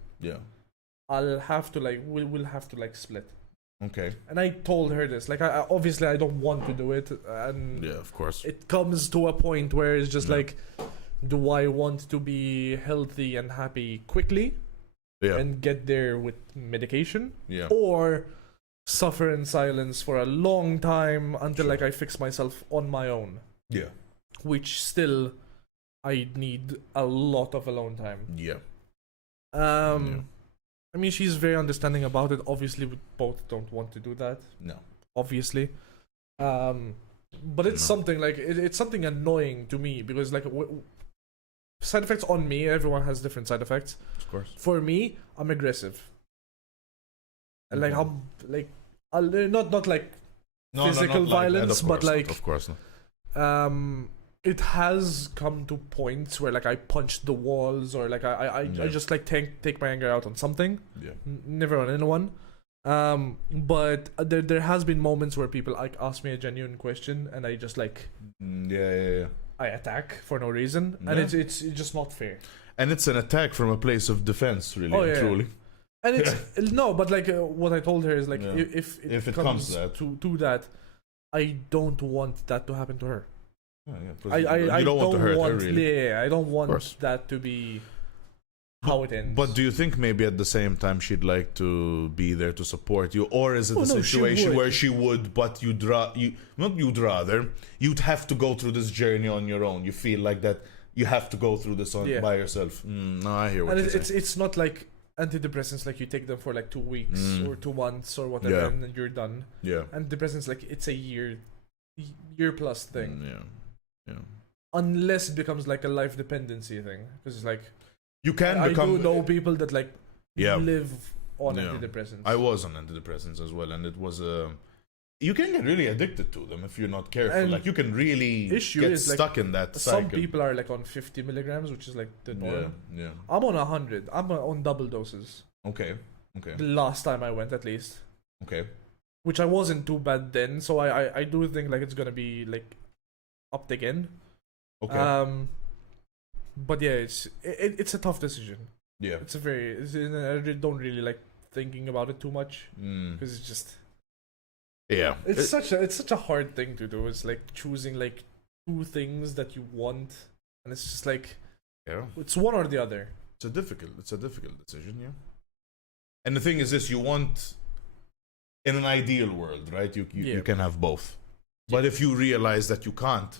I'll have to like we'll have to like split. Okay. And I told her this. Like I obviously I don't want to do it, and of course. it comes to a point where it's just like, do I want to be healthy and happy quickly? And get there with medication? Or suffer in silence for a long time until like I fix myself on my own? Which still I need a lot of alone time. I mean, she's very understanding about it. Obviously, we both don't want to do that. No. Obviously. But it's something like it's something annoying to me because like side effects on me. Everyone has different side effects. Of course. For me, I'm aggressive. And like I'm like not like physical violence, but like of course not. It has come to points where like I punched the walls or like I just like take my anger out on something. Never on anyone. But there has been moments where people like ask me a genuine question and I just like I attack for no reason and it's just not fair. And it's an attack from a place of defense, really, truly. And it's no, but like what I told her is like if it comes to that, I don't want that to happen to her. I don't want to hurt her, really. I don't want that to be how it ends. But do you think maybe at the same time she'd like to be there to support you, or is it a situation where she would, but you'd have to go through this journey on your own? You feel like that you have to go through this by yourself. No, I hear what you're saying. It's not like antidepressants like you take them for like 2 weeks or 2 months or whatever and then you're done. Antidepressants like it's a year plus thing. Unless it becomes like a life dependency thing, because it's like you can I become. do know people that like live on antidepressants. I was on antidepressants as well, and it was you can get really addicted to them if you're not careful. And like you can really get stuck in that cycle. Some people are like on 50 milligrams, which is like the norm. I'm on 100. I'm on double doses. Okay. The last time I went, at least. Okay. Which I wasn't too bad then, so I do think like it's gonna be like upped again. Okay. But yeah, it's a tough decision. It's I don't really like thinking about it too much because it's just it's such a hard thing to do. It's like choosing like 2 things that you want, and it's just like it's one or the other. It's a difficult decision. And the thing is this: you want, in an ideal world, right? You can have both, but if you realize that you can't.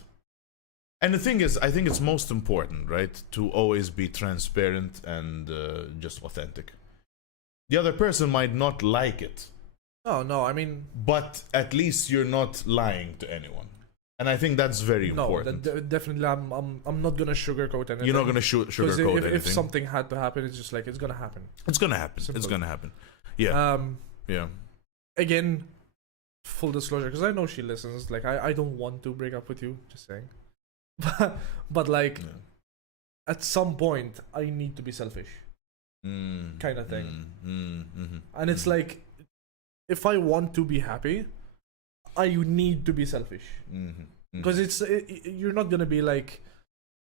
And the thing is, I think it's most important, right, to always be transparent and just authentic. The other person might not like it. Oh, no, I mean... But at least you're not lying to anyone. And I think that's very important. No, definitely, I'm not going to sugarcoat anything. You're not going to sugarcoat anything. If something had to happen, it's just like, it's going to happen. It's going to happen. Simple. It's going to happen. Yeah. Again, full disclosure, because I know she listens. Like, I don't want to break up with you, just saying. But like at some point I need to be selfish kind of thing. And it's like if I want to be happy, I need to be selfish because you're not gonna be like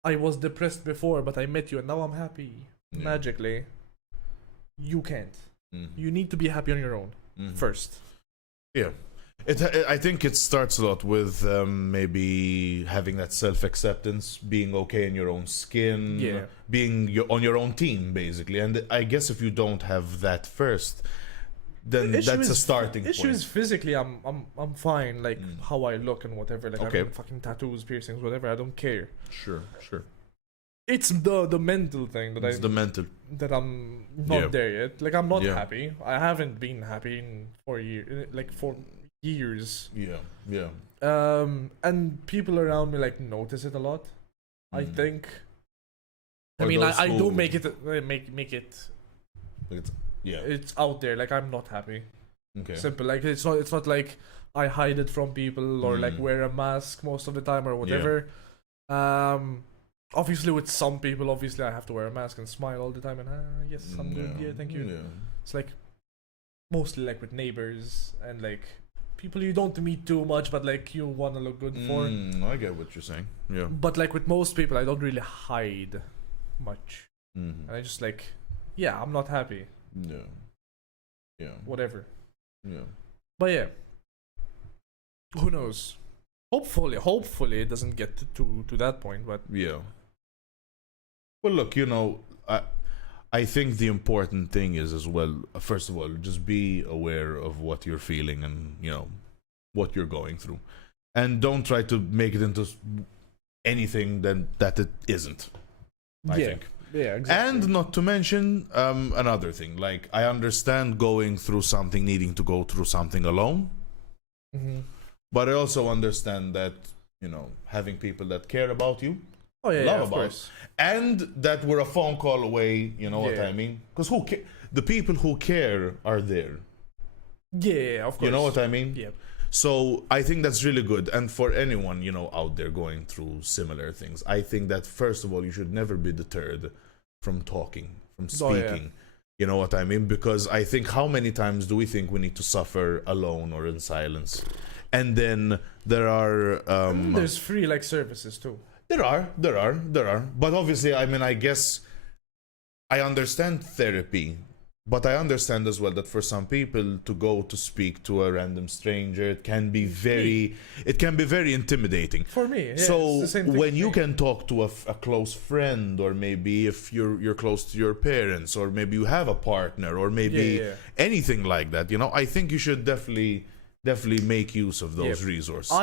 I was depressed before but I met you and now I'm happy magically. You can't. You need to be happy on your own first. I think it starts a lot with maybe having that self-acceptance, being okay in your own skin, being on your own team, basically. And I guess if you don't have that first, then that's a starting point. Issue is physically, I'm fine, like how I look and whatever. Like I have fucking tattoos, piercings, whatever. I don't care. Sure. It's the mental thing that I'm not there yet. Like I'm not happy. I haven't been happy in 4 years. Like 4 years. And people around me like notice it a lot. I think. I mean, I do make it. It's out there. Like I'm not happy. Simple. Like it's not like I hide it from people or like wear a mask most of the time or whatever. Obviously, with some people, I have to wear a mask and smile all the time. And yes, I'm good. Thank you. It's like mostly like with neighbors and like people you don't meet too much, but like you want to look good for. I get what you're saying. Yeah. But like with most people, I don't really hide much, and I just like, yeah, I'm not happy. Yeah. Yeah. Whatever. Yeah. But yeah, who knows? Hopefully it doesn't get to that point. But yeah. Well, look, I think the important thing is as well, first of all, just be aware of what you're feeling and, what you're going through. And don't try to make it into anything that it isn't, I think. Yeah, exactly. And not to mention another thing. Like, I understand going through something, needing to go through something alone. Mm-hmm. But I also understand that, having people that care about you, love about, course. and that we're a phone call away, what I mean? Because the people who care are there. Yeah, of course. You know what I mean? Yeah. So I think that's really good. And for anyone, out there going through similar things, I think that first of all, you should never be deterred from talking, from speaking. You know what I mean? Because I think, how many times do we think we need to suffer alone or in silence? And then there are there's free like services too. There are. But obviously, I guess I understand therapy, but I understand as well that for some people to go to speak to a random stranger, it can be very intimidating. For me, yeah, so it's the same thing when you me. can talk to a close friend, or maybe if you're close to your parents, or maybe you have a partner, or maybe anything like that, I think you should definitely make use of those resources.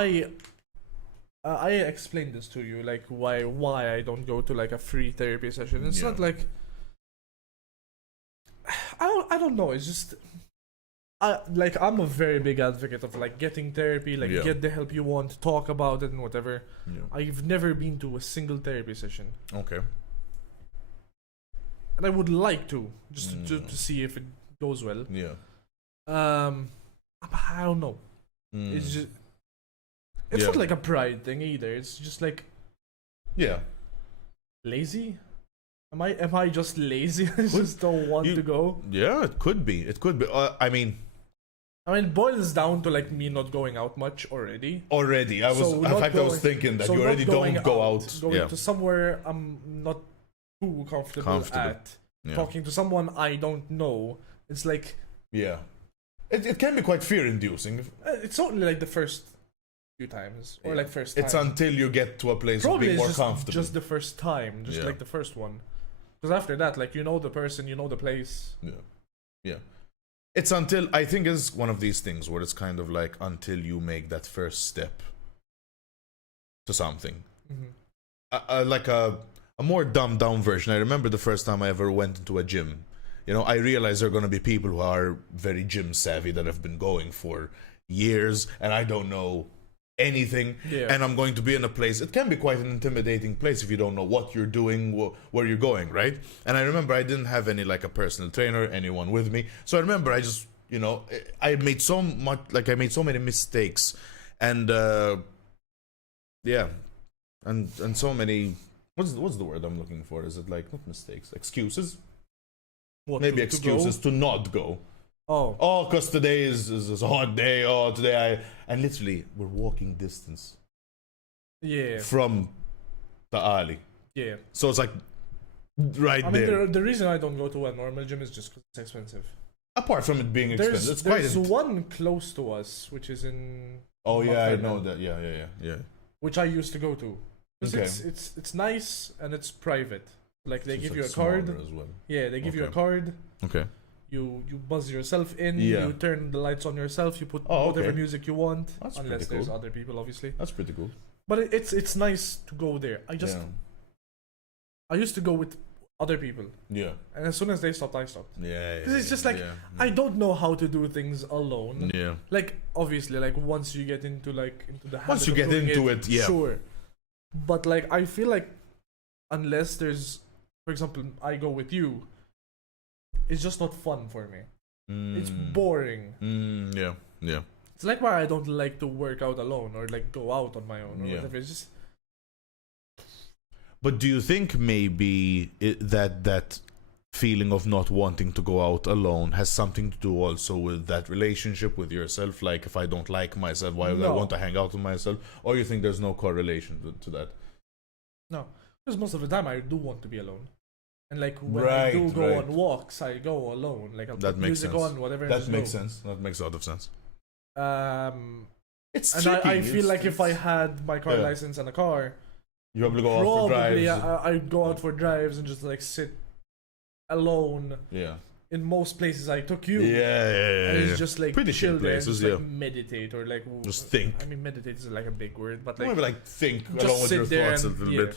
I explained this to you, like why I don't go to like a free therapy session. It's not like I don't know. It's just I'm a very big advocate of like getting therapy, like get the help you want, talk about it and whatever. Yeah. I've never been to a single therapy session. Okay. And I would like to just to see if it goes well. Yeah. I don't know. It's just. It's not like a pride thing either. It's just like, lazy. Am I just lazy? I just don't want to go. Yeah, it could be. I mean, it boils down to like me not going out much already. I was thinking that you already don't go out. Going to somewhere I'm not too comfortable. At. Yeah. Talking to someone I don't know. It's like. Yeah. It can be quite fear-inducing. It's only like the first few times, or like first time. It's until you get to a place of being more comfortable. Just the first time, like the first one. Because after that, like, the person, the place. Yeah. It's until, I think it's one of these things where it's kind of like until you make that first step to something. Mm-hmm. Like a more dumbed down version. I remember the first time I ever went into a gym. I realize there are going to be people who are very gym savvy that have been going for years, and I don't know anything, and I'm going to be in a place. It can be quite an intimidating place if you don't know what you're doing, where you're going, right? And I remember I didn't have any like a personal trainer, anyone with me, so I remember I just I made so many mistakes, and and so many what's the word I'm looking for? Is it like not mistakes, excuses? Maybe excuses to not go. Oh, because today is a hot day. Oh, today and literally we're walking distance. Yeah. From the alley. Yeah. So it's like there. The reason I don't go to a normal gym is just because it's expensive. Apart from it being expensive, there's one close to us, which is in. Oh yeah, I know that. Yeah. Which I used to go to. Because it's nice and it's private. Like they give you a card as well. Yeah, they give you a card. Okay. You buzz yourself in. You turn the lights on yourself. You put whatever music you want. That's unless there's other people, obviously. That's pretty cool. But it's nice to go there. I used to go with other people. Yeah. And as soon as they stopped, I stopped. Yeah. Because it's just like I don't know how to do things alone. Yeah. Like obviously, like once you get into the habit once you get into it, sure. But like I feel like unless there's, for example, I go with you, it's just not fun for me. It's boring. Yeah. It's like why I don't like to work out alone or like go out on my own or whatever. It's just. But do you think maybe that feeling of not wanting to go out alone has something to do also with that relationship with yourself? Like, if I don't like myself, why would I want to hang out with myself? Or you think there's no correlation to that? No, because most of the time I do want to be alone. And like when I do go on walks, I go alone. Like I'll put music on, whatever. That makes sense. That makes a lot of sense. It's tricky. I feel like if I had my car license and a car, you probably go out for drives. I'd go out for drives and just like sit alone. Yeah. In most places I took you. Yeah. And it's just like pretty chill places, there and just, like, meditate or like just think. I mean, meditate is like a big word, but like maybe like think just along with your thoughts a and, little bit.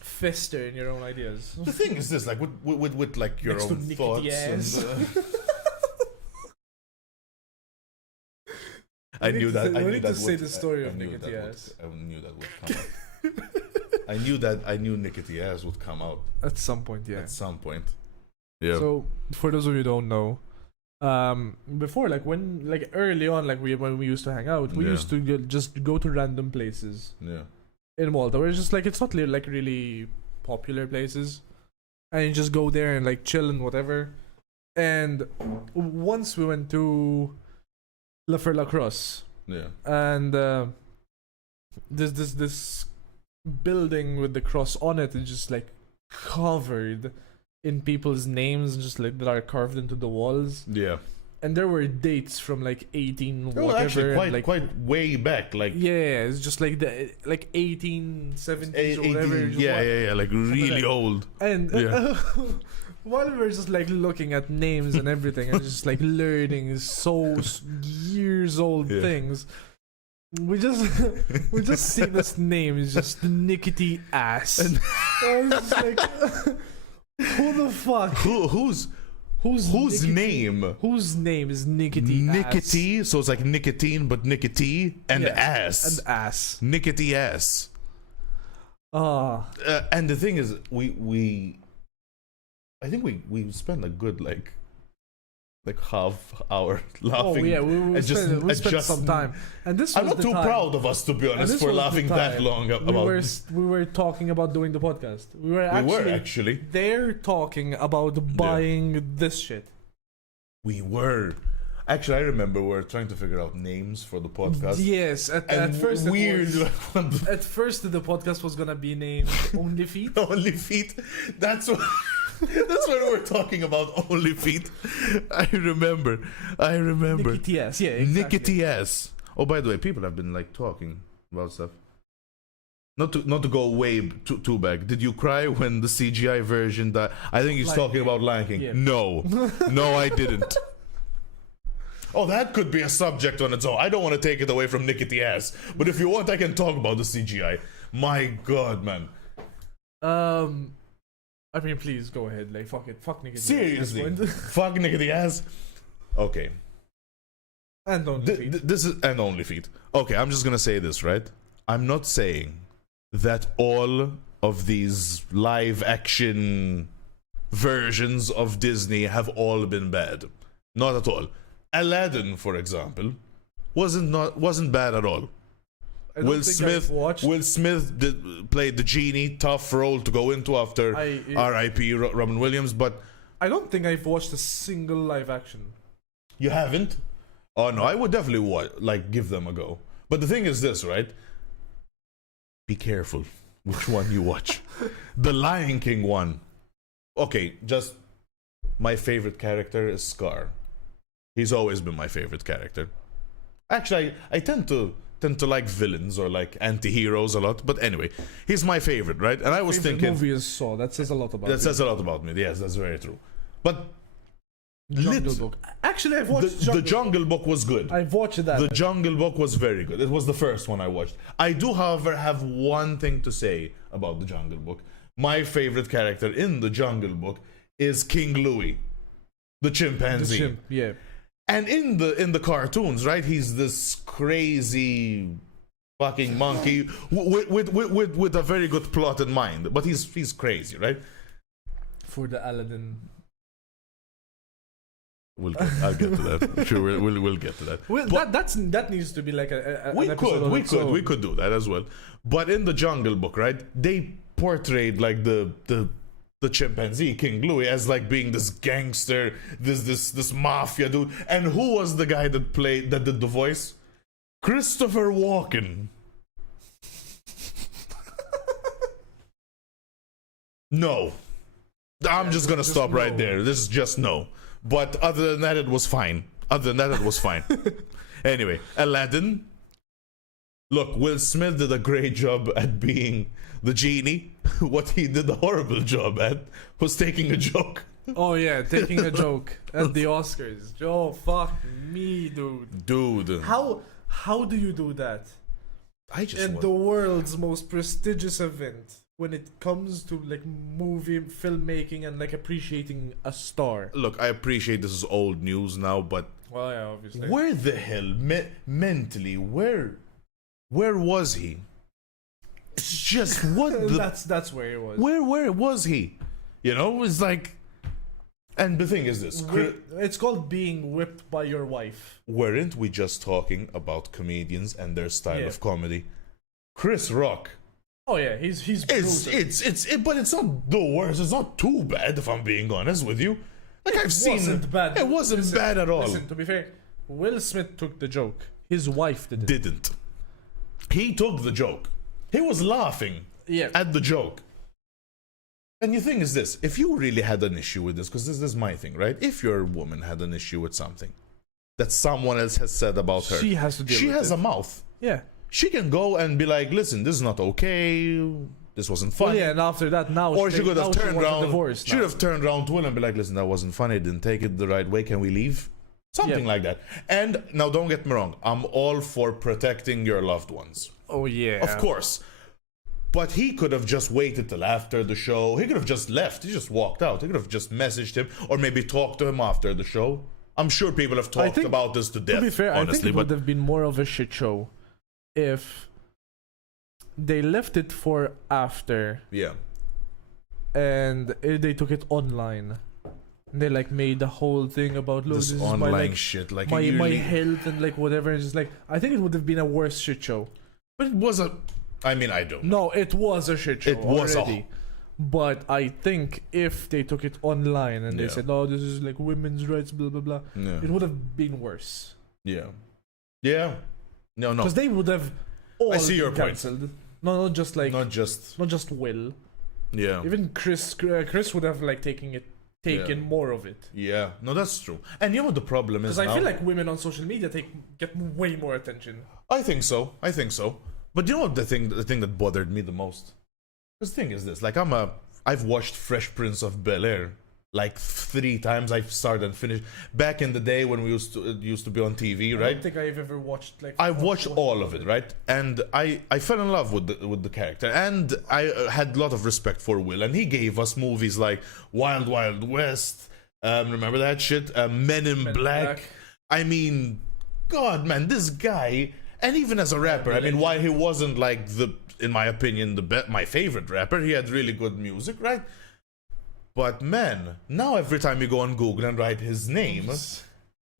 Fester in your own ideas. The thing is this, like with like your Next own thoughts. I knew that. I knew that. Say the story of Nickety Ass. I knew that would come out. I knew Nickety Ass would come out at some point. Yeah. At some point. Yeah. So for those of you who don't know, before when early on, when we used to hang out, we used to just go to random places. Yeah. In Malta, where it's just like it's not like really popular places, and you just go there and like chill and whatever. And once we went to La Cross, and there's this building with the cross on it is just like covered in people's names, just like that are carved into the walls. Yeah. And there were dates from like 18 whatever. Actually, quite way back. Like it's just like the 1870s or whatever. Yeah, like really old. And while we were just like looking at names and everything, and just like learning years old things, we just see this name is just Nickety Ass. And I was just like, who the fuck? Whose name? Whose name is Nickety Ass? Nickety, so it's like nicotine, but nicotine and ass. And ass. Nickety Ass. And the thing is, I think we spent a good like half hour laughing. Oh yeah, we spent some time. And this was I'm not too proud of us, to be honest, for laughing that long about. We were talking about doing the podcast. We were actually there talking about buying this shit. We were. Actually, I remember we were trying to figure out names for the podcast. Yes, at first at first the podcast was gonna be named Only Feet. Only Feet. That's what. That's what we're talking about. Only Feet. I remember. Nickety Ass. Yeah, exactly. Nickety Ass. Oh, by the way, people have been like talking about stuff. Not to go way too back. Did you cry when the CGI version died? I think he's talking about Lion King. Yeah. No, I didn't. Oh, that could be a subject on its own. I don't want to take it away from Nickety Ass, but if you want, I can talk about the CGI. My God, man. I mean, please go ahead. Like, fuck it. Fuck Nickety Ass. Seriously. Fuck Nickety Ass. Okay. And Only Feet. This is and Only Feet. Okay, I'm just gonna say this, right? I'm not saying that all of these live action versions of Disney have all been bad. Not at all. Aladdin, for example, wasn't bad at all. Will Smith played the genie, tough role to go into after R.I.P. Robin Williams, but I don't think I've watched a single live action. You haven't? Oh no, I would definitely give them a go. But the thing is this, right? Be careful which one you watch. The Lion King one. Okay, just my favorite character is Scar. He's always been my favorite character. Actually, I tend to like villains or like anti-heroes a lot, but anyway, he's my favorite, right? And I was thinking, movie is Saw. That says a lot about. That says a lot about me. Yes, that's very true. But Jungle Book. Actually, I've watched the Jungle Book was good. I've watched that. The Jungle Book was very good. It was the first one I watched. I do, however, have one thing to say about the Jungle Book. My favorite character in the Jungle Book is King Louie, the chimpanzee. The chimp, yeah. And in the cartoons, right, he's this crazy fucking monkey with a very good plot in mind, but he's crazy, right? For the Aladdin. I'll get to that. Sure, we'll get to that. Well, that needs to be like we could do that as well. But in the Jungle Book, right, they portrayed like the the chimpanzee King Louis as like being this gangster, this mafia dude. And who was the guy that did the voice? Christopher Walken. No. I'm just gonna stop right there. This is just no. But other than that, it was fine. Anyway, Aladdin. Look, Will Smith did a great job at being the genie. What he did a horrible job at was taking a joke. Oh yeah, taking a joke at the Oscars. Oh fuck me, dude. Dude. How do you do that? In the world's most prestigious event, when it comes to like movie filmmaking and like appreciating a star. Look, I appreciate this is old news now, but well, yeah, obviously. Where the hell mentally? Where was he? It's just what the that's where he was. Where was he? You know, it's like. And the thing is this, it's called being whipped by your wife. Weren't we just talking about comedians and their style of comedy? Chris Rock. Oh yeah, he's but it's not the worst. It's not too bad if I'm being honest with you. Like I've seen, it wasn't bad at all. Listen, to be fair, Will Smith took the joke. His wife didn't. He took the joke. He was laughing at the joke. And the thing is this, if you really had an issue with this, because this is my thing, right? If your woman had an issue with something that someone else has said about her, she has to deal with it. She has a mouth. Yeah. She can go and be like, listen, this is not okay. This wasn't funny. Well, yeah, and after that, now or she could have turned around. Divorced she would have turned around to Will and be like, listen, that wasn't funny. I didn't take it the right way. Can we leave? Something like that. And now, don't get me wrong. I'm all for protecting your loved ones. Oh yeah, of course. But he could have just waited till after the show. He could have just left. He just walked out. He could have just messaged him or maybe talked to him after the show. I'm sure people have talked about this to death. To be fair, honestly, I think it would have been more of a shit show if they left it for after. Yeah. And they took it online. They like made the whole thing about this is online my, like, shit, like my health and like whatever. It's just like I think it would have been a worse shit show. But it was a. I mean, I don't know. No, it was a shit show. It was already. But I think if they took it online and they said, "Oh, this is like women's rights," blah blah blah, it would have been worse. Yeah. Yeah. No. Because they would have all I see your cancelled. point. No, not just like not just Will. Yeah. Even Chris would have like taken more of it. Yeah. No, that's true. And you know what the problem is? Because I feel like women on social media get way more attention. I think so. But you know what the thing that bothered me the most? The thing is this, like I've watched Fresh Prince of Bel-Air like 3 times. I've started and finished. Back in the day when we used to be on TV, right? I don't think I've ever watched like. I've watched all of it, right? And I fell in love with the character, and I had a lot of respect for Will, and he gave us movies like Wild Wild West. Remember that shit? Men in Black. I mean, God, man, this guy. And even as a rapper, I mean, while he wasn't like in my opinion, my favorite rapper, he had really good music, right? But man, now every time you go on Google and write his name,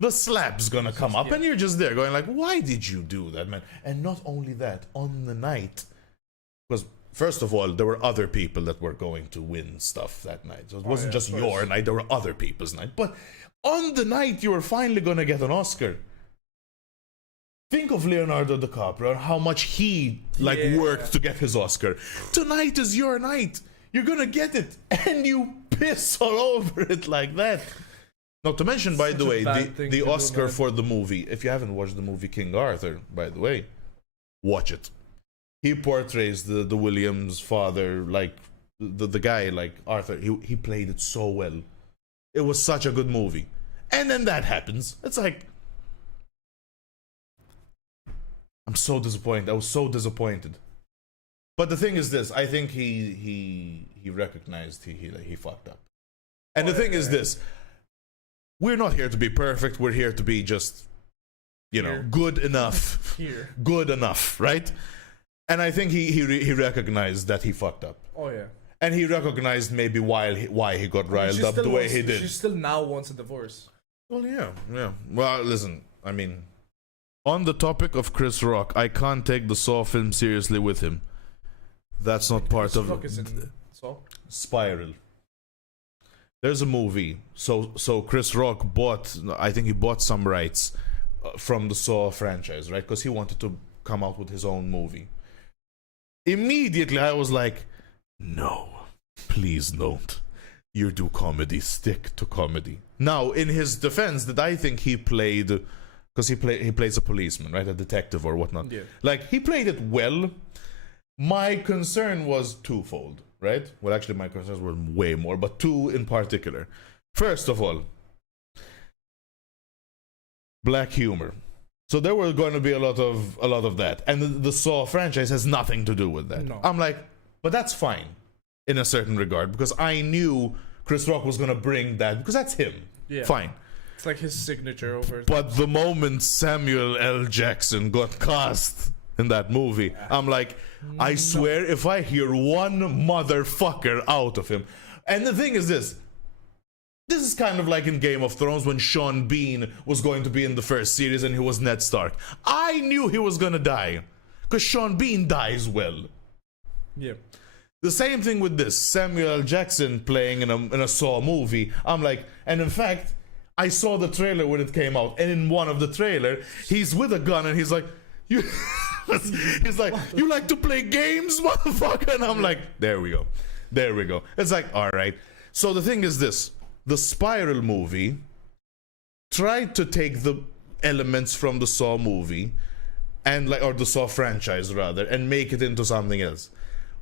the slap's gonna come up, and you're just there going like, why did you do that, man? And not only that, on the night, because first of all, there were other people that were going to win stuff that night. So it wasn't just your night, there were other people's night. But on the night you were finally gonna get an Oscar. Think of Leonardo DiCaprio and how much he worked to get his Oscar. Tonight is your night. You're gonna get it, and you piss all over it like that. Not to mention, by the way, the Oscar for the movie. If you haven't watched the movie King Arthur, by the way, watch it. He portrays the Williams father, like the guy, like Arthur. He played it so well. It was such a good movie. And then that happens. It's like. I'm so disappointed. I was so disappointed. But the thing is this, I think he recognized he fucked up. And the thing is this, we're not here to be perfect, we're here to be just, good enough. Good enough, right? And I think he recognized that he fucked up. Oh yeah. And he recognized maybe why he got riled up the way he did. She still now wants a divorce. Well, yeah. Well, listen, I mean, on the topic of Chris Rock, I can't take the Saw film seriously with him. That's not part of Rock is in Saw? Spiral. there's a movie. So Chris Rock I think he bought some rights from the Saw franchise, right? Because he wanted to come out with his own movie. Immediately, I was like, no, please don't. You do comedy, stick to comedy. Now, in his defense, that I think he played, because he plays a policeman, right, a detective or whatnot. Yeah. Like, he played it well. My concern was twofold, right? Well, actually, my concerns were way more, but two in particular. First of all, black humor. So there were going to be a lot of that, and the Saw franchise has nothing to do with that. No. I'm like, but that's fine in a certain regard, because I knew Chris Rock was going to bring that, because that's him. Yeah. Fine. It's like his signature over. But the moment Samuel L. Jackson got cast in that movie, I'm like, I swear if I hear one motherfucker out of him. And the thing is this is kind of like in Game of Thrones when Sean Bean was going to be in the first series and he was Ned Stark. I knew he was going to die, because Sean Bean dies well. Yeah. The same thing with this Samuel L. Jackson playing in a Saw movie. I'm like, and in fact, I saw the trailer when it came out, and in one of the trailer, he's with a gun and he's like, you you like to play games, motherfucker? And I'm like, there we go. It's like, all right. So the thing is this, the Spiral movie tried to take the elements from the Saw movie or the Saw franchise rather, and make it into something else.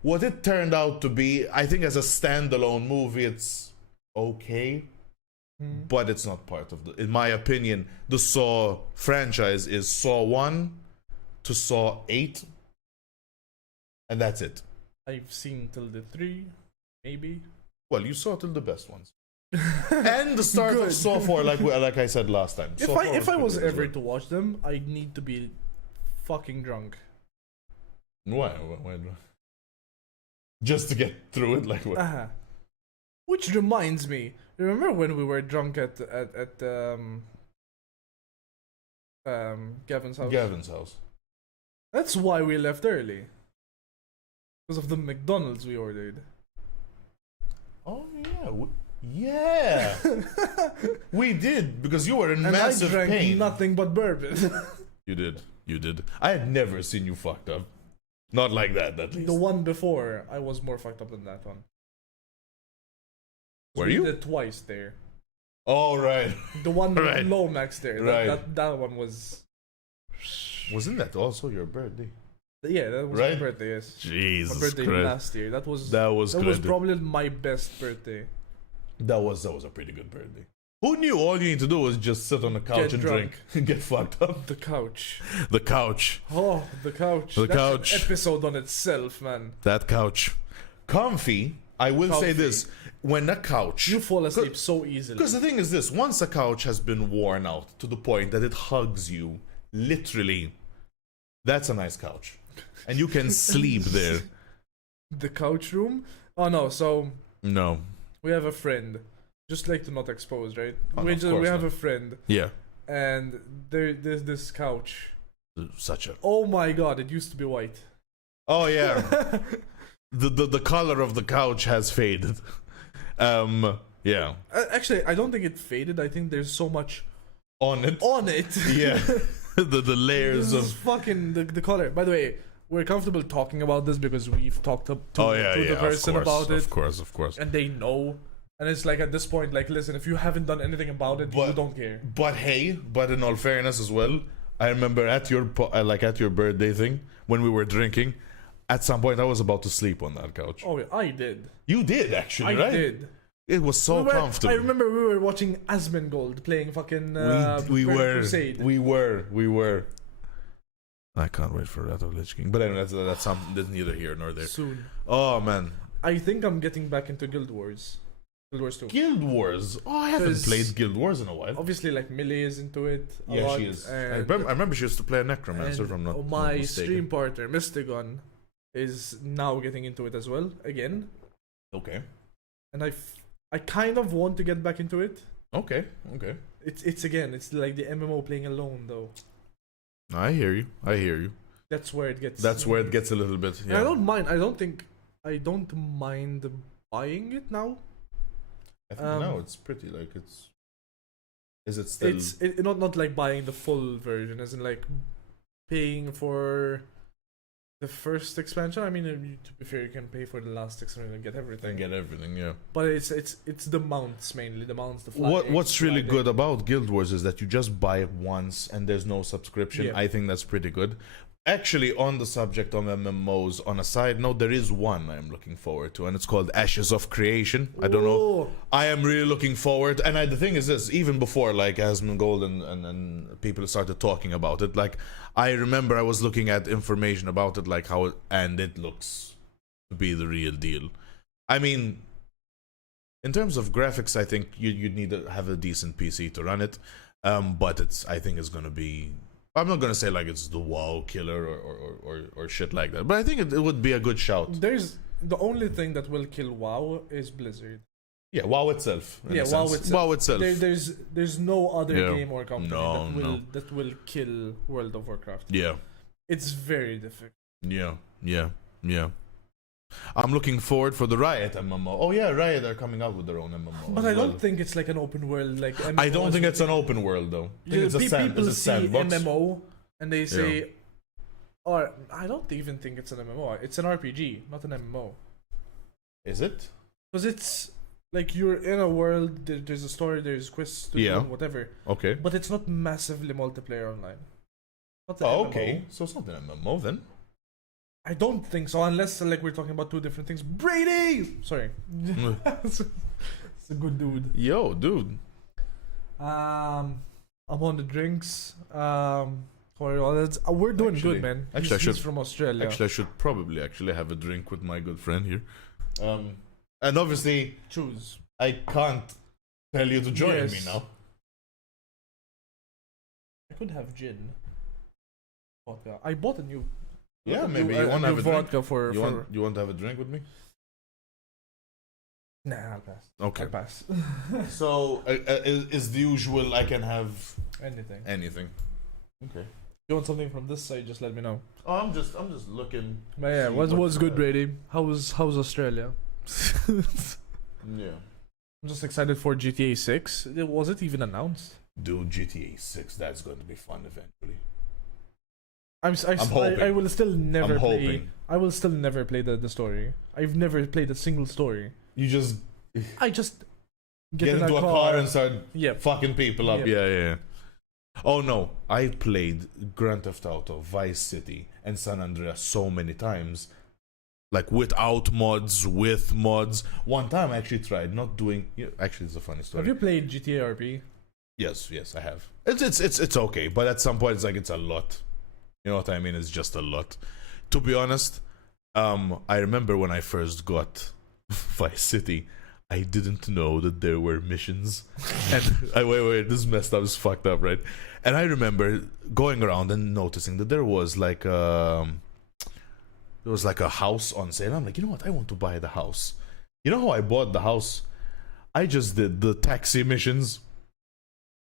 What it turned out to be, I think as a standalone movie, it's okay, but it's not part of in my opinion, the Saw franchise is Saw 1 to Saw 8, and that's it. I've seen till the 3, maybe. Well, you saw till the best ones. And the start of Saw 4, like I said last time. If I was ever to watch them, I'd need to be fucking drunk. Why? Just to get through it, like what? Which reminds me, remember when we were drunk at Gavin's house? Gavin's house. That's why we left early. Because of the McDonald's we ordered. Oh yeah, we did, because you were in and massive I drank pain. Nothing but bourbon. You did. I had never seen you fucked up. Not like that, at least. The one before, I was more fucked up than that one. Were we you? did it twice there. Oh, right. The one with Right. Lomax there. Right. That one was... Wasn't that also your birthday? Yeah, that was Right? my birthday, yes. Jesus My birthday Christ. last year. That was crazy. probably my best birthday. That was a pretty good birthday. Who knew all you need to do was just sit on the couch Get and drunk. drink and get fucked up? The couch. The couch. Oh, the couch. The That's couch. an episode on itself, man. That couch. Comfy. I will say Comfy. this. When a couch... You fall asleep so easily. Because the thing is this, once a couch has been worn out to the point that it hugs you, literally, that's a nice couch. And you can sleep there. The couch room? Oh no, so No. we have a friend. Just like to not expose, right? Oh, no, we of course have not. a friend. Yeah. And there's this couch. Such a... Oh my god, it used to be white. Oh, yeah. the color of the couch has faded. Yeah. Actually, I don't think it faded. I think there's so much On it. on it. Yeah. the layers This is of... fucking the color. By the way, we're comfortable talking about this because we've talked up to, the person about it, Of course. and they know. And it's like at this point, like, listen, if you haven't done anything about it, you don't care. But hey, but in all fairness as well, I remember at your birthday thing, when we were drinking, at some point I was about to sleep on that couch. Oh, yeah, I did. You did, actually, right? I did. It was so comfortable. I remember we were watching Asmongold playing fucking we Burning were. Crusade. We were. I can't wait for Rat of Lich King. But anyway, that's neither here nor there. Soon. Oh, man. I think I'm getting back into Guild Wars. Guild Wars 2. Guild Wars? Oh, I haven't played Guild Wars in a while. Obviously, like, Millie is into it a Yeah, lot, she is. I and- remember she used to play a Necromancer, and if I'm not my mistaken. stream partner, Mystigon, is now getting into it as well, again. Okay. And I kind of want to get back into it. Okay. It's like the MMO playing alone, though. I hear you. That's where it gets... That's where it gets a little bit, And yeah. I don't mind buying it now. I think now it's pretty like it's. Is it still? It's not like buying the full version, as in like paying for the first expansion. I mean, to be fair, you can pay for the last expansion and get everything. Yeah. But it's the mounts mainly. The mounts, the flag. What's really good about Guild Wars is that you just buy it once and there's no subscription. Yeah. I think that's pretty good. Actually, on the subject of MMOs, on a side note, there is one I'm looking forward to, and it's called Ashes of Creation. I don't know. I am really looking forward, and the thing is this: even before like Asmongold and people started talking about it, like I remember I was looking at information about it, like how and it looks to be the real deal. I mean, in terms of graphics, I think you'd need to have a decent PC to run it, but I think it's gonna be. I'm not gonna say like it's the WoW killer or shit like that, but I think it would be a good shout. There's the only thing that will kill WoW is Blizzard. Yeah, WoW itself. Yeah, WoW itself. There's no other game or company No. that will kill World of Warcraft. Yeah. It's very difficult. Yeah. I'm looking forward for the Riot MMO. Oh yeah, Riot are coming out with their own MMO. But I don't think it's like an open world like MMO. I don't think it's an open world though. I think it's a people see sandbox. MMO and they say, or I don't even think it's an MMO. It's an RPG, not an MMO. Is it? Because it's like you're in a world. There's a story. There's quests to do, whatever. Okay. But it's not massively multiplayer online. Not an Oh, MMO. okay. So it's not an MMO then. I don't think so, unless like we're talking about two different things. Brady, sorry, it's a good dude. Yo, dude. I'm on the drinks. We're doing good, man. Actually, He's from Australia. Actually, I should probably have a drink with my good friend here. And obviously, choose. I can't tell you to join me now. I could have gin. Vodka. I bought a new. Yeah, maybe you want to have a vodka drink. for You want to have a drink with me? Nah, I'll pass. Okay. I'll pass. So is the usual? I can have anything. Okay. You want something from this side? Just let me know. Oh, I'm just looking. But yeah, what's good, Brady? How's Australia? Yeah. I'm just excited for GTA 6. Was it even announced? Dude, GTA 6. That's going to be fun eventually. I'm hoping. I will still never play. Hoping. I will still never play the story. I've never played a single story. I just get into a car and start Yep. fucking people up. Yep. Yeah. Oh no, I played Grand Theft Auto, Vice City, and San Andreas so many times. Like without mods, with mods. One time I actually tried not doing. Actually, it's a funny story. Have you played GTA RP? Yes, I have. It's okay, but at some point it's a lot. You know what I mean? It's just a lot. To be honest, I remember when I first got Vice City, I didn't know that there were missions. And wait, this is messed up, this is fucked up, right? And I remember going around and noticing that there was like a house on sale. I'm like, you know what? I want to buy the house. You know how I bought the house? I just did the taxi missions.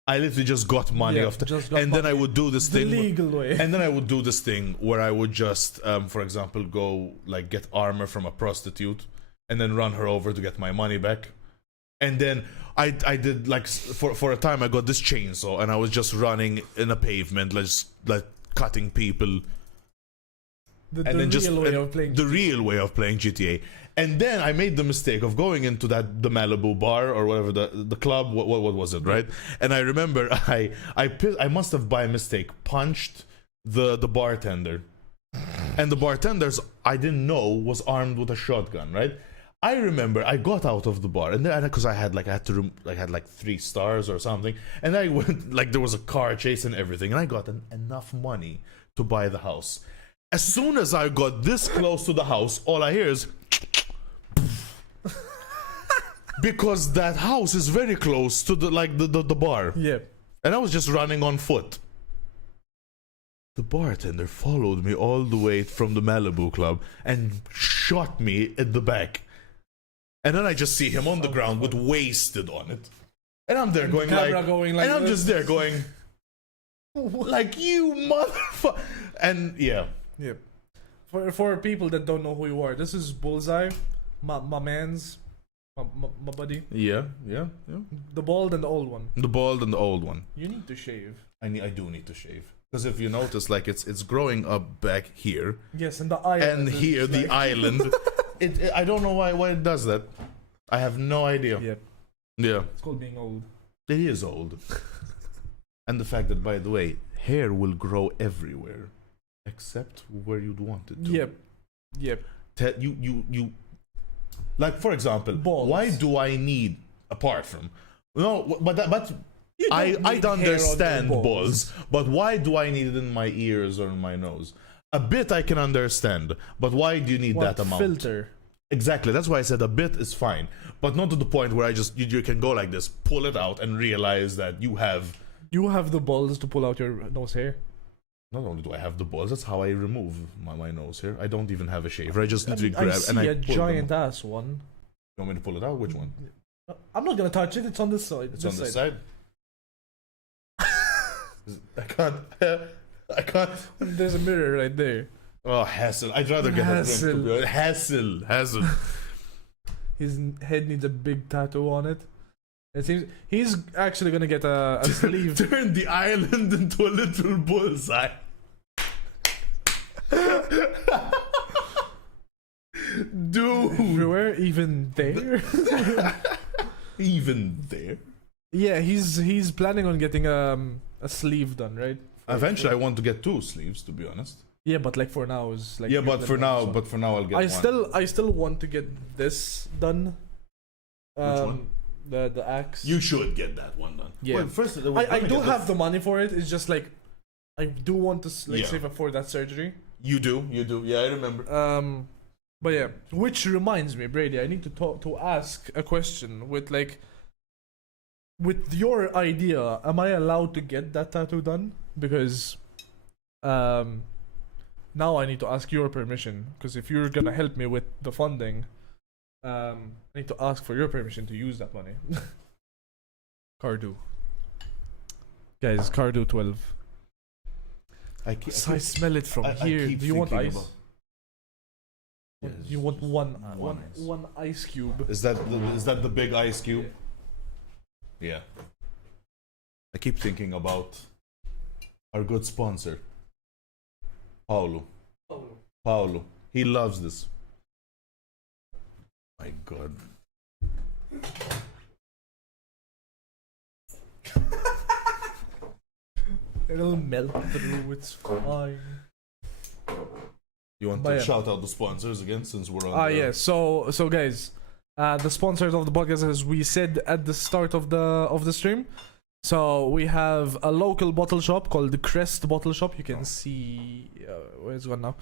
I literally just got money then I would do this thing legal way. And then I would do this thing where I would just for example go like get armor from a prostitute and then run her over to get my money back. And then I did like for a time I got this chainsaw and I was just running in a pavement like cutting people. The real way of playing GTA. And then I made the mistake of going into the Malibu bar or whatever the club. What was it, right? And I remember I must have by mistake punched the bartender, and the bartenders I didn't know was armed with a shotgun, right? I remember I got out of the bar and then because I had 3 stars or something, and I went like there was a car chase and everything, and I got enough money to buy the house. As soon as I got this close to the house, all I hear is because that house is very close to the bar. Yeah. And I was just running on foot. The bartender followed me all the way from the Malibu club and shot me in the back. And then I just see him on the ground with wasted on it. And I'm there going like and I'm just there going like you motherfucker. And yeah. Yeah. For people that don't know who you are, this is Bullseye, my man's my buddy. Yeah. The bald and the old one. The bald and the old one. You need to shave. I do need to shave. Because if you notice, like, it's growing up back here. Yes, and the island. And here, the island. I don't know why it does that. I have no idea. Yeah. It's called being old. It is old. And the fact that, by the way, hair will grow everywhere. Except where you'd want it to. Yep. You like, for example, balls. Why do I need, apart from, no, but I understand balls, but why do I need it in my ears or in my nose? A bit I can understand, but why do you need that amount? Filter. Exactly, that's why I said a bit is fine, but not to the point where you can go like this, pull it out, and realize that you have the balls to pull out your nose hair. Not only do I have the balls, that's how I remove my nose hair. I don't even have a shaver. I just literally grab and I pull a giant ass one. You want me to pull it out? Which one? I'm not gonna touch it. It's on this side. It's on this side. I can't. There's a mirror right there. Oh, hassle. I'd rather get a drink. Hassle. His head needs a big tattoo on it. It seems he's actually gonna get a sleeve. Turn the island into a little bullseye. Dude. Everywhere, even there. Even there. Yeah, he's planning on getting a sleeve done, right? Eventually, I want to get 2 sleeves, to be honest. Yeah, but like for now is like. Yeah, but for now, I'll get. I still want to get this done. Which one? The axe. You should get that one done. Yeah. Well, first, I do have the money for it. It's just like I do want to save up for that surgery. You do. Yeah, I remember. But yeah, which reminds me, Brady, I need to ask a question with your idea. Am I allowed to get that tattoo done? Because now I need to ask your permission. Because if you're gonna help me with the funding, I need to ask for your permission to use that money. Cardo. Guys, Cardo 12. I smell it from here. Do you want ice? Yes. You want one ice cube? Is that the big ice cube? Yeah. I keep thinking about our good sponsor, Paolo. He loves this. My God. It'll melt through. It's fine. You want to shout out the sponsors again, since we're on? Yeah. So guys, the sponsors of the podcast, as we said at the start of the stream. So we have a local bottle shop called the Crest Bottle Shop. You can see where it's gone now.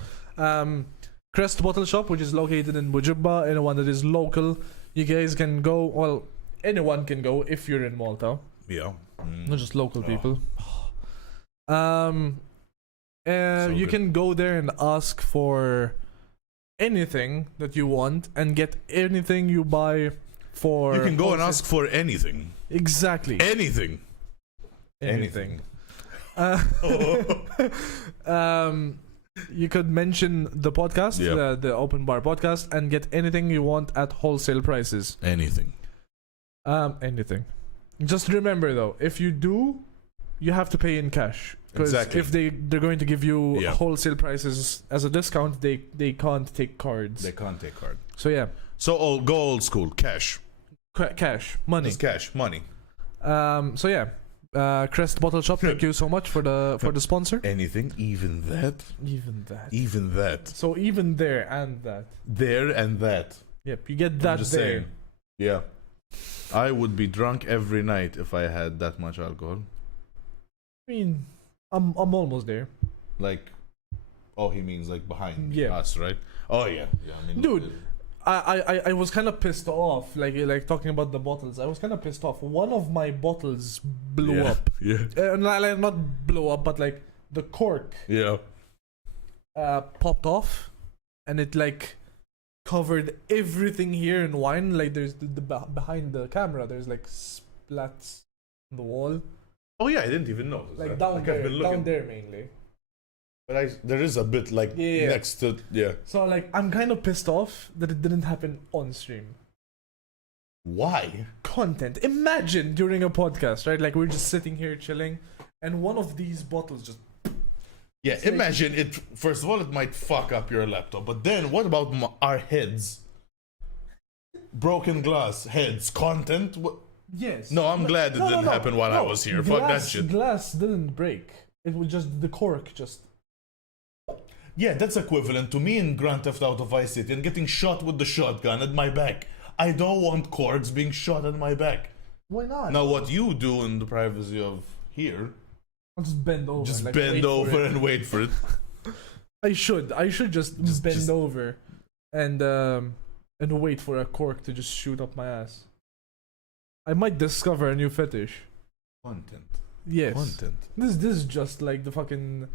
Crest Bottle Shop, which is located in Bujubba. Anyone that is local, you guys can go. Well, anyone can go if you're in Malta. Yeah. Not just local people. You can go there and ask for anything that you want and get anything you buy for. You can go and ask for anything. Exactly. Anything. You could mention the podcast, the OpenBar Podcast, and get anything you want at wholesale prices. Anything. Anything. Just remember though, if you do, you have to pay in cash. Because if they're going to give you wholesale prices as a discount, they can't take cards. They can't take cards. So yeah. So go old school, cash. Cash, money. Just cash, money. So yeah. Crest Bottle Shop, thank you so much for the sponsor. Anything, even that. So even there and that. There and that. Yep, you get that there. Saying. Yeah. I would be drunk every night if I had that much alcohol. I mean, I'm almost there. Like, he means like behind us, right? Oh yeah. I mean, dude, I was kind of pissed off. Like talking about the bottles, I was kind of pissed off. One of my bottles blew up. Yeah. Not blew up, but like the cork. Yeah. Popped off, and it like covered everything here in wine. Like there's the behind the camera. There's like splats on the wall. Oh yeah, I didn't even know. Like down there mainly. But there is a bit like next to So like I'm kind of pissed off that it didn't happen on stream. Why? Content. Imagine during a podcast, right? Like we're just sitting here chilling, and one of these bottles just. Yeah, imagine it. First of all, it might fuck up your laptop, but then what about our heads? Broken glass, heads, content. Yes. No, I'm glad it didn't happen while I was here. Fuck that shit. Glass didn't break. It was just the cork just. Yeah, that's equivalent to me in Grand Theft Auto Vice City and getting shot with the shotgun at my back. I don't want corks being shot at my back. Why not? Now, what you do in the privacy of here, I'll just bend over. just like, bend over and wait for it. I should just bend over and wait for a cork to just shoot up my ass. I might discover a new fetish. Content. Yes. Content. This is just like the fucking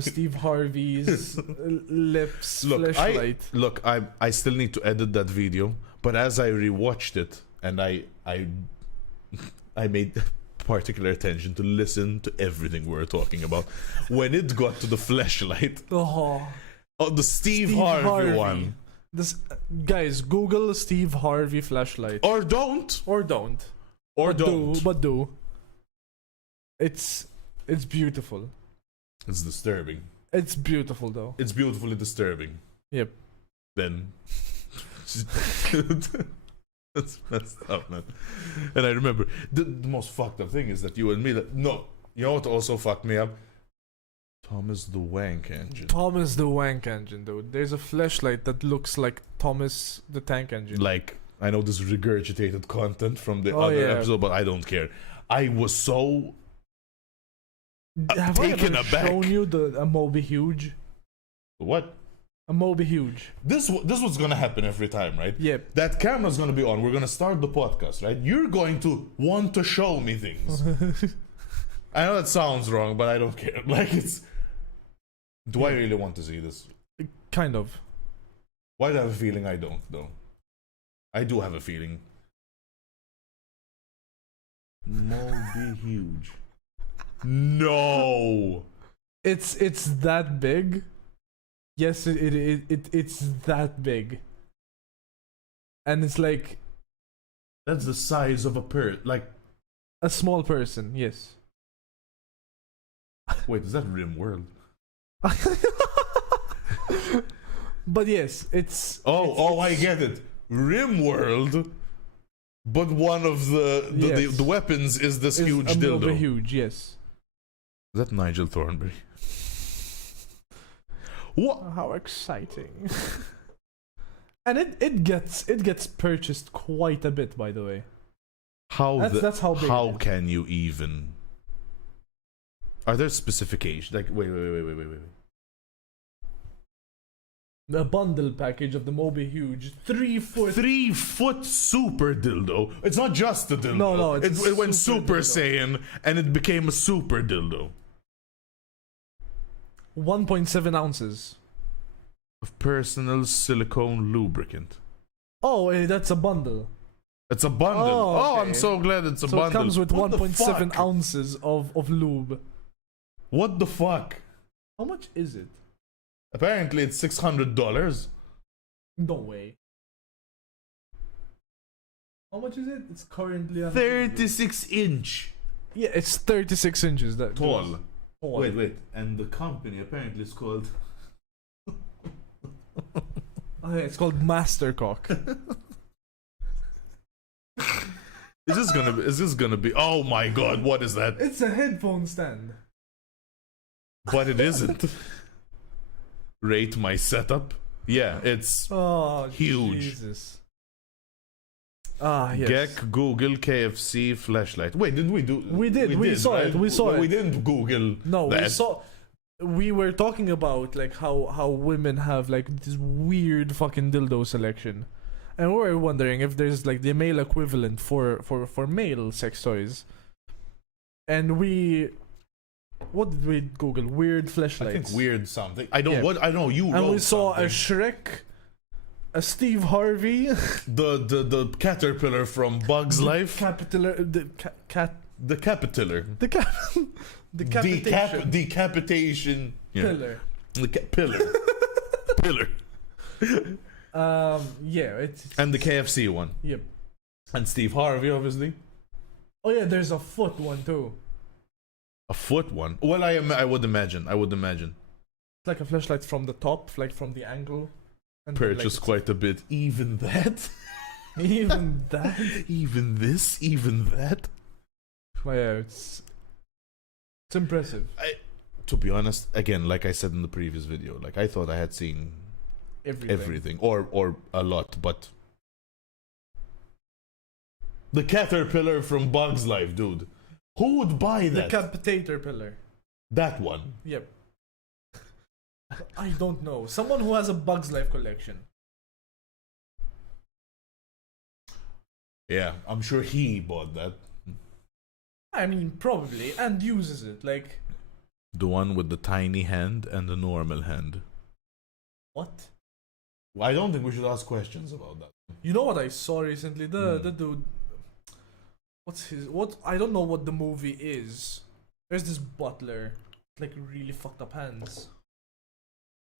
Steve Harvey's lips flashlight. Look, I still need to edit that video, but as I rewatched it and I made particular attention to listen to everything we were talking about. When it got to the flashlight, oh, the Steve Harvey one. This guys, Google Steve Harvey flashlight. Or don't. But do. It's beautiful. It's disturbing. It's beautiful though. It's beautifully disturbing. Yep. Then that's messed up, man. And I remember the most fucked up thing is that you and me no, you know what also fucked me up? Thomas the Wank Engine. Thomas the Wank Engine, dude. There's a flashlight that looks like Thomas the Tank Engine. Like, I know this regurgitated content from the other episode, but I don't care. I was so Have I taken ever aback. shown you a Moby Huge? What? A Moby Huge. This was gonna happen every time, right? Yep. That camera's gonna be on. We're gonna start the podcast, right? You're going to want to show me things. I know that sounds wrong, but I don't care. Like, it's. Do I really want to see this? Kind of. Why do I have a feeling I don't, though? I do have a feeling. Moby Huge. No. It's that big. Yes, it's that big. And it's like That's the size of a like a small person. Yes. Wait, is that Rimworld? But yes, it's. I get it. Rimworld, but one of the weapons is this huge dildo. Huge, yes. Is that Nigel Thornberry? What? How exciting! And it gets purchased quite a bit, by the way. That's how big. How can you even? Are there specifications? Like, wait. The bundle package of the Moby Huge 3 foot. 3 foot super dildo. It's not just a dildo. No, it went Super dildo. Saiyan and it became a super dildo. 1.7 ounces Of personal silicone lubricant. Oh, that's a bundle. It's a bundle. Oh, okay. I'm so glad it's a so bundle. It comes with What 1.7 ounces of lube. What the fuck? How much is it? Apparently it's $600. No way. How much is it? It's currently 36 inch. Yeah, it's 36 inches. That Tall. Wait. And the company apparently is called. Oh, yeah, it's called Mastercock. Is this gonna be? Oh my god! What is that? It's a headphone stand. But it isn't. Rate my setup. Yeah, it's huge. Jesus. Yes. Gek, Google, KFC, flashlight. Wait, did we do? We did. We saw it. We saw it. We didn't Google. No, that. we saw. We were talking about like how women have like this weird fucking dildo selection, and we were wondering if there's like the male equivalent for male sex toys. And what did we Google? Weird flashlights. I think weird something. I don't. Yeah. What I know. You. And we saw something. A Shrek, a Steve Harvey, the caterpillar from Bugs Life. The caterpillar. Decapitation. Pillar. Pillar. Pillar. Yeah. It's and the KFC one. Yep. And Steve Harvey, obviously. Oh yeah, there's a foot one too. A foot one. Well, I would imagine. It's like a flashlight from the top, like from the angle. And then, Purchased quite a bit. Even that. even that. Even this. Even that. Well, yeah, it's impressive. To be honest, again, like I said in the previous video, like I thought I had seen everything or a lot, but the caterpillar from Bug's Life, dude. Who would buy that? The capitator pillar. That one. Yep. I don't know. Someone who has a Bug's Life collection. Yeah, I'm sure he bought that. I mean, probably, and uses it. Like, the one with the tiny hand and the normal hand. what? I don't think we should ask questions about that. You know what I saw recently? The dude. I don't know what the movie is. There's this butler, like really fucked up hands.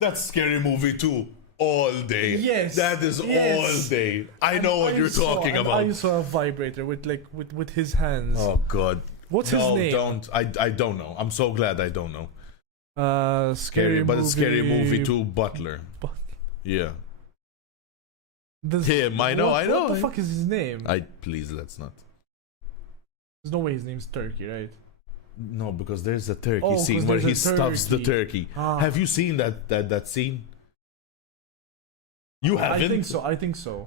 That's Scary Movie 2 all day. Yes. That is all day. I know what you're talking about. I saw a vibrator with his hands. Oh god. What's his name? Don't. I don't know. I'm so glad I don't know. Scary but movie. it's Scary Movie 2 Butler. Yeah. Him, I know. What the fuck is his name? Please, let's not. There's no way his name's Turkey, right? No, because there's a turkey scene 'cause where there's he a stuffs the turkey. turkey. Have you seen that scene? You haven't? I think so.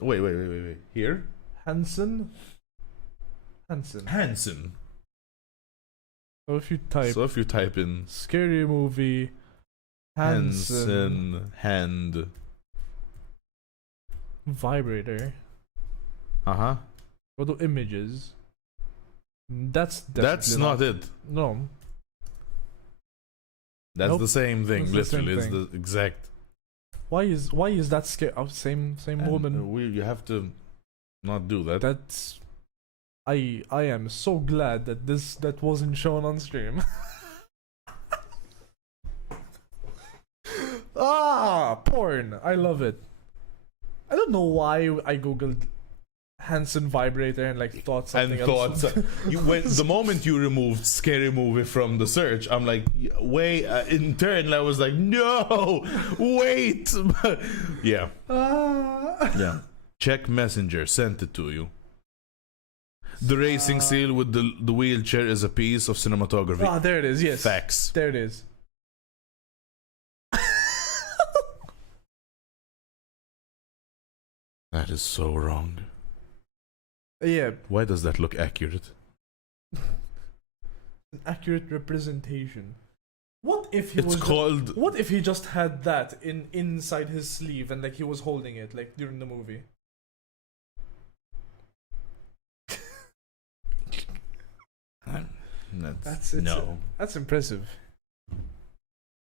Wait. Here? Hansen. Hansen. So if you type in Scary Movie Hansen hand vibrator, go to images. That's not it. No. That's Nope. the same thing. It's the same Literally, it's thing. the exact. Why is that scary? Oh, same woman. You have to not do that. That's. I am so glad that wasn't shown on stream. Porn. I love it. I don't know why I googled Hansen vibrator and like thought something else. The moment you removed Scary Movie from the search, I'm like, wait. In turn, I was like, no, wait. Yeah. Yeah. Check Messenger. Sent it to you. The racing seal with the wheelchair is a piece of cinematography. There it is. Yes. Facts. There it is. That is so wrong. Yeah. Why does that look accurate? An accurate representation. What if he What if he just had that inside his sleeve and like he was holding it like during the movie? That's impressive.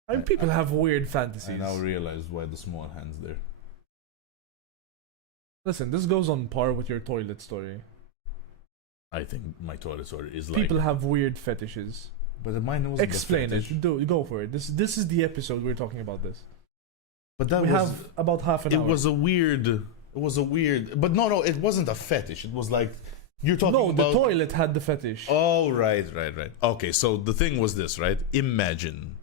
I mean, people have weird fantasies. I now realized why the small hand's there. Listen, this goes on par with your toilet story. I think my toilet story is like... People have weird fetishes. But mine wasn't. Explain it. Go for it. This is the episode we're talking about this. But we have about half an hour. It was a weird... But no, it wasn't a fetish. It was like... You're talking about... No, the toilet had the fetish. Oh, right. Okay, so the thing was this, right? Imagine.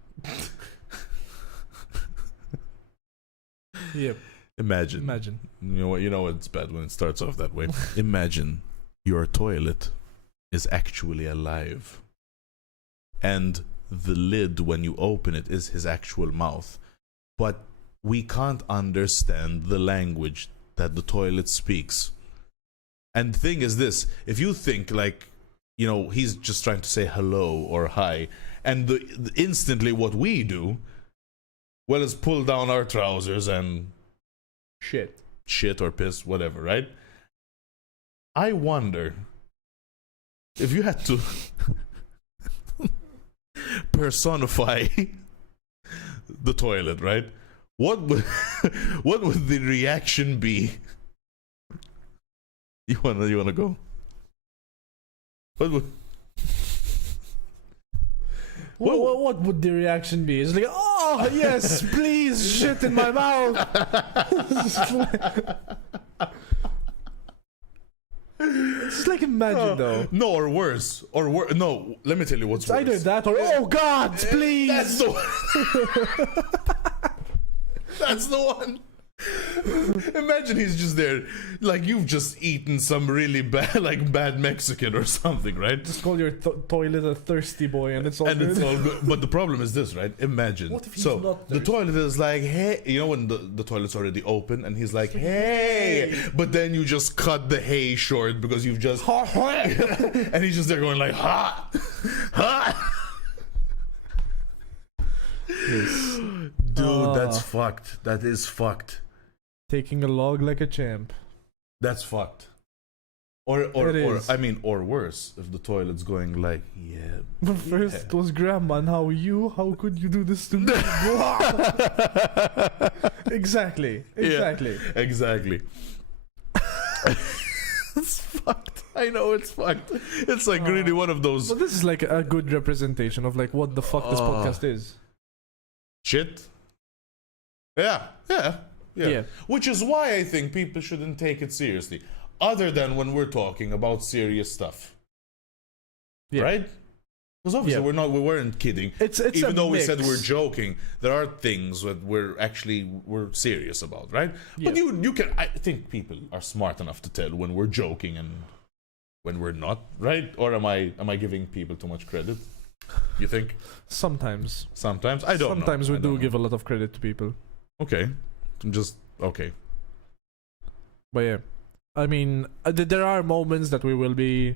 Yep. Imagine. You know it's bad when it starts off that way. Imagine your toilet is actually alive. And the lid, when you open it, is his actual mouth. But we can't understand the language that the toilet speaks. And the thing is this, if you think like, he's just trying to say hello or hi, and instantly what we do, well, is pull down our trousers and shit or piss, whatever, right? I wonder if you had to personify the toilet, right? What would the reaction be? You wanna go? What would the reaction be? It's like, oh yes, please shit in my mouth. It's just like imagine though. No, or worse. No, let me tell you what's It's worse. either that or oh God, please. That's the one. That's the one. Imagine he's just there, like you've just eaten some really bad Mexican or something, right? Just call your toilet a thirsty boy, and it's all good. It's all good. But the problem is this, right? Imagine. What if he's so not the thirsty? toilet is like, hey, you know when the toilet's already open, and he's like, hey, but then you just cut the hey short because you've just, and he's just there going like, ha, ha. Dude, that's fucked. That is fucked. Taking a log like a champ. That's fucked. Or I mean, or worse, if the toilet's going like, yeah. But first it was grandma, and how are you? How could you do this to me? Exactly. Yeah, exactly. It's fucked. I know it's fucked. It's like really one of those. But this is like a good representation of like what the fuck this podcast is. Shit. Yeah. Which is why I think people shouldn't take it seriously. Other than when we're talking about serious stuff. Yeah. Right? Because obviously we weren't kidding. It's even though mix. We said we're joking, there are things that we're serious about, right? But you can, I think people are smart enough to tell when we're joking and when we're not, right? Or am I giving people too much credit? You think? Sometimes I don't know. Sometimes we do give a lot of credit to people. Okay. Just okay. But yeah. I mean, there are moments that we will be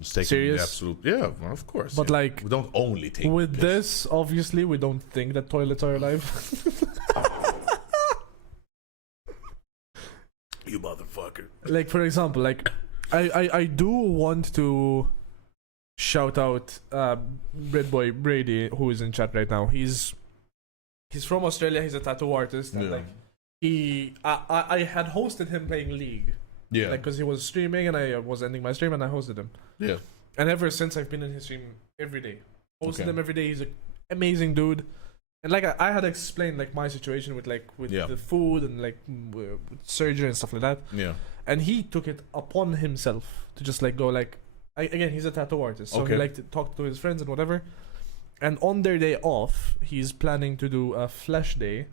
Just taking serious. The absolute, yeah, well, of course. But like, we don't only take with the piss. this, obviously, we don't think that toilets are alive. You motherfucker. Like, for example, like, I do want to shout out Red Boy Brady, who is in chat right now. He's from Australia. He's a tattoo artist, and like I had hosted him playing League. Yeah. Like, because he was streaming and I was ending my stream and I hosted him. Yeah. And ever since, I've been in his stream every day. Hosted him every day. He's an amazing dude. And like, I had explained like my situation with the food and like with surgery and stuff like that. Yeah. And he took it upon himself to just like go like, again, he's a tattoo artist. So he liked to talk to his friends and whatever. And on their day off, he's planning to do a flash day.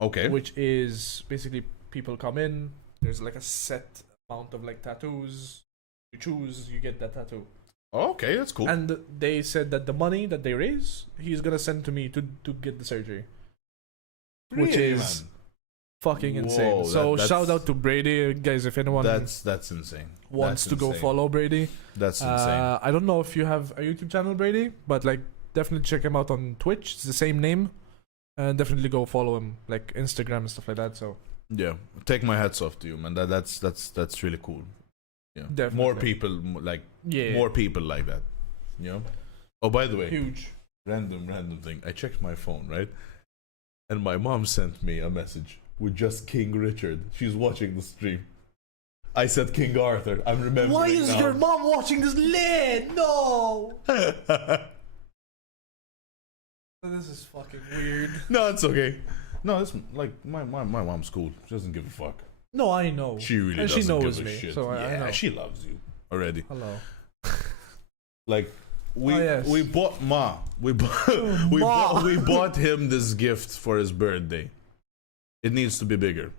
Okay. Which is basically people come in. There's like a set amount of like tattoos. You choose, you get that tattoo. Okay, that's cool. And they said that the money that they raise, he's gonna send to me to get the surgery. Really, which is fucking insane. So shout out to Brady, guys. If anyone that's insane. Wants to go follow Brady, that's insane. I don't know if you have a YouTube channel, Brady, but like definitely check him out on Twitch. It's the same name, and definitely go follow him, like Instagram and stuff like that. So. Yeah, take my hats off to you, man. That's really cool. Yeah, definitely. More people like that. You know. Oh, by the way, huge random thing. I checked my phone, right, and my mom sent me a message with just King Richard. She's watching the stream. I said King Arthur. I'm remembering. Why is your mom watching this lit? No. This is fucking weird. No, it's okay. No, it's like my mom's cool. She doesn't give a fuck. No, I know. She really and doesn't she knows give a me, shit. so I know. She loves you already. Hello. Like we bought we bought him this gift for his birthday. It needs to be bigger.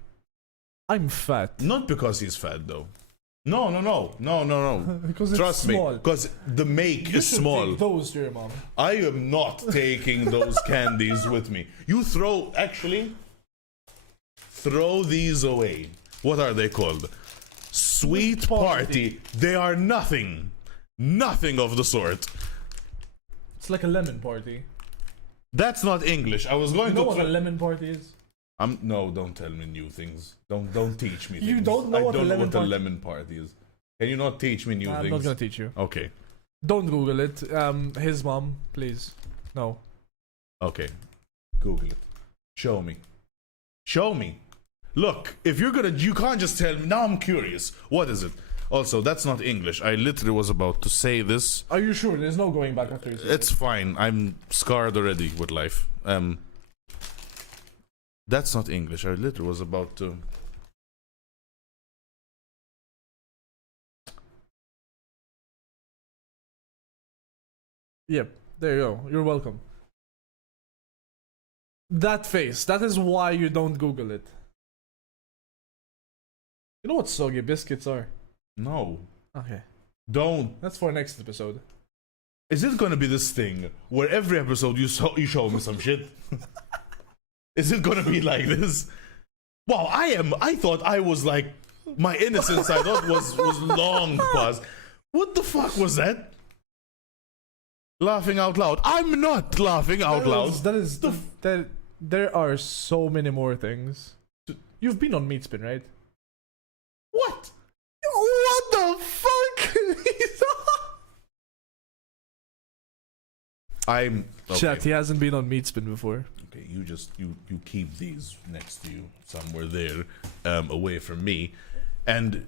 I'm fat. Not because he's fat though. No. Because it's Trust small. me, because the make You is should small. take those to your mom. I am not taking those candies with me. You throw these away. What are they called? Sweet party. They are nothing of the sort. It's like a lemon party. That's not English. I was going You know to what a lemon party is? No, don't tell me new things. Don't teach me things. You don't know what a lemon party is. Can you not teach me new things? I'm not gonna teach you. Okay. Don't Google it. His mom, please. No. Okay. Google it. Show me. Look, if you're gonna, you can't just tell me. Now I'm curious. What is it? Also, that's not English. I literally was about to say this. Are you sure? There's no going back after you say It's fine. I'm scarred already with life. That's not English. I literally was about to. Yep. There you go. You're welcome. That face. That is why you don't Google it. You know what soggy biscuits are? No. Okay. Don't. That's for next episode. Is it gonna be this thing where every episode you show me some shit? Is it gonna be like this? Wow, I thought I was like, my innocence I thought was long past. What the fuck was that? Laughing out loud. I'm not laughing out loud. There are so many more things. You've been on Meatspin, right? What? What the fuck? I'm okay. Chat, he hasn't been on Meatspin before. Okay, you keep these next to you somewhere there, away from me, and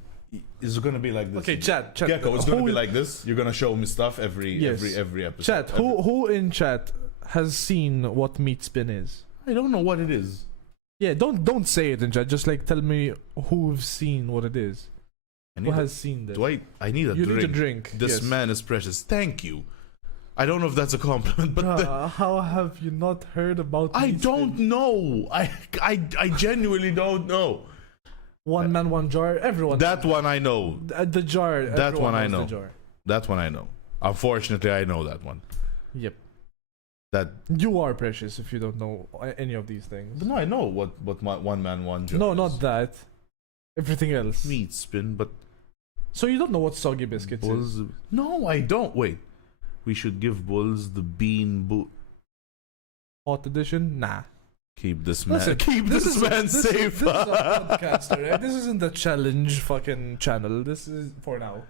is it gonna be like this? Okay, chat. Gecko, it's gonna be like this. You're gonna show me stuff every episode. Chat, who in chat has seen what Meatspin is? I don't know what it is. Yeah, don't say it in chat. Just like tell me who've seen what it is. Who has seen this? I need a drink. You need a drink. This man is precious. Thank you. I don't know if that's a compliment, but how have you not heard about? I don't know. I genuinely don't know. One man, one jar. Everyone. That one I know. The jar. That one I know. The jar. That one I know. Unfortunately, I know that one. Yep. That you are precious if you don't know any of these things. But no, I know what my one man, one jar. No, is. not that. Everything else. Meatspin, but so you don't know what soggy biscuits is? No, I don't. Wait. We should give Bulls the bean boot. Hot edition? Nah. Keep this man. Listen, keep this man safe. This is a podcaster, right? This isn't the challenge fucking channel. This is for now.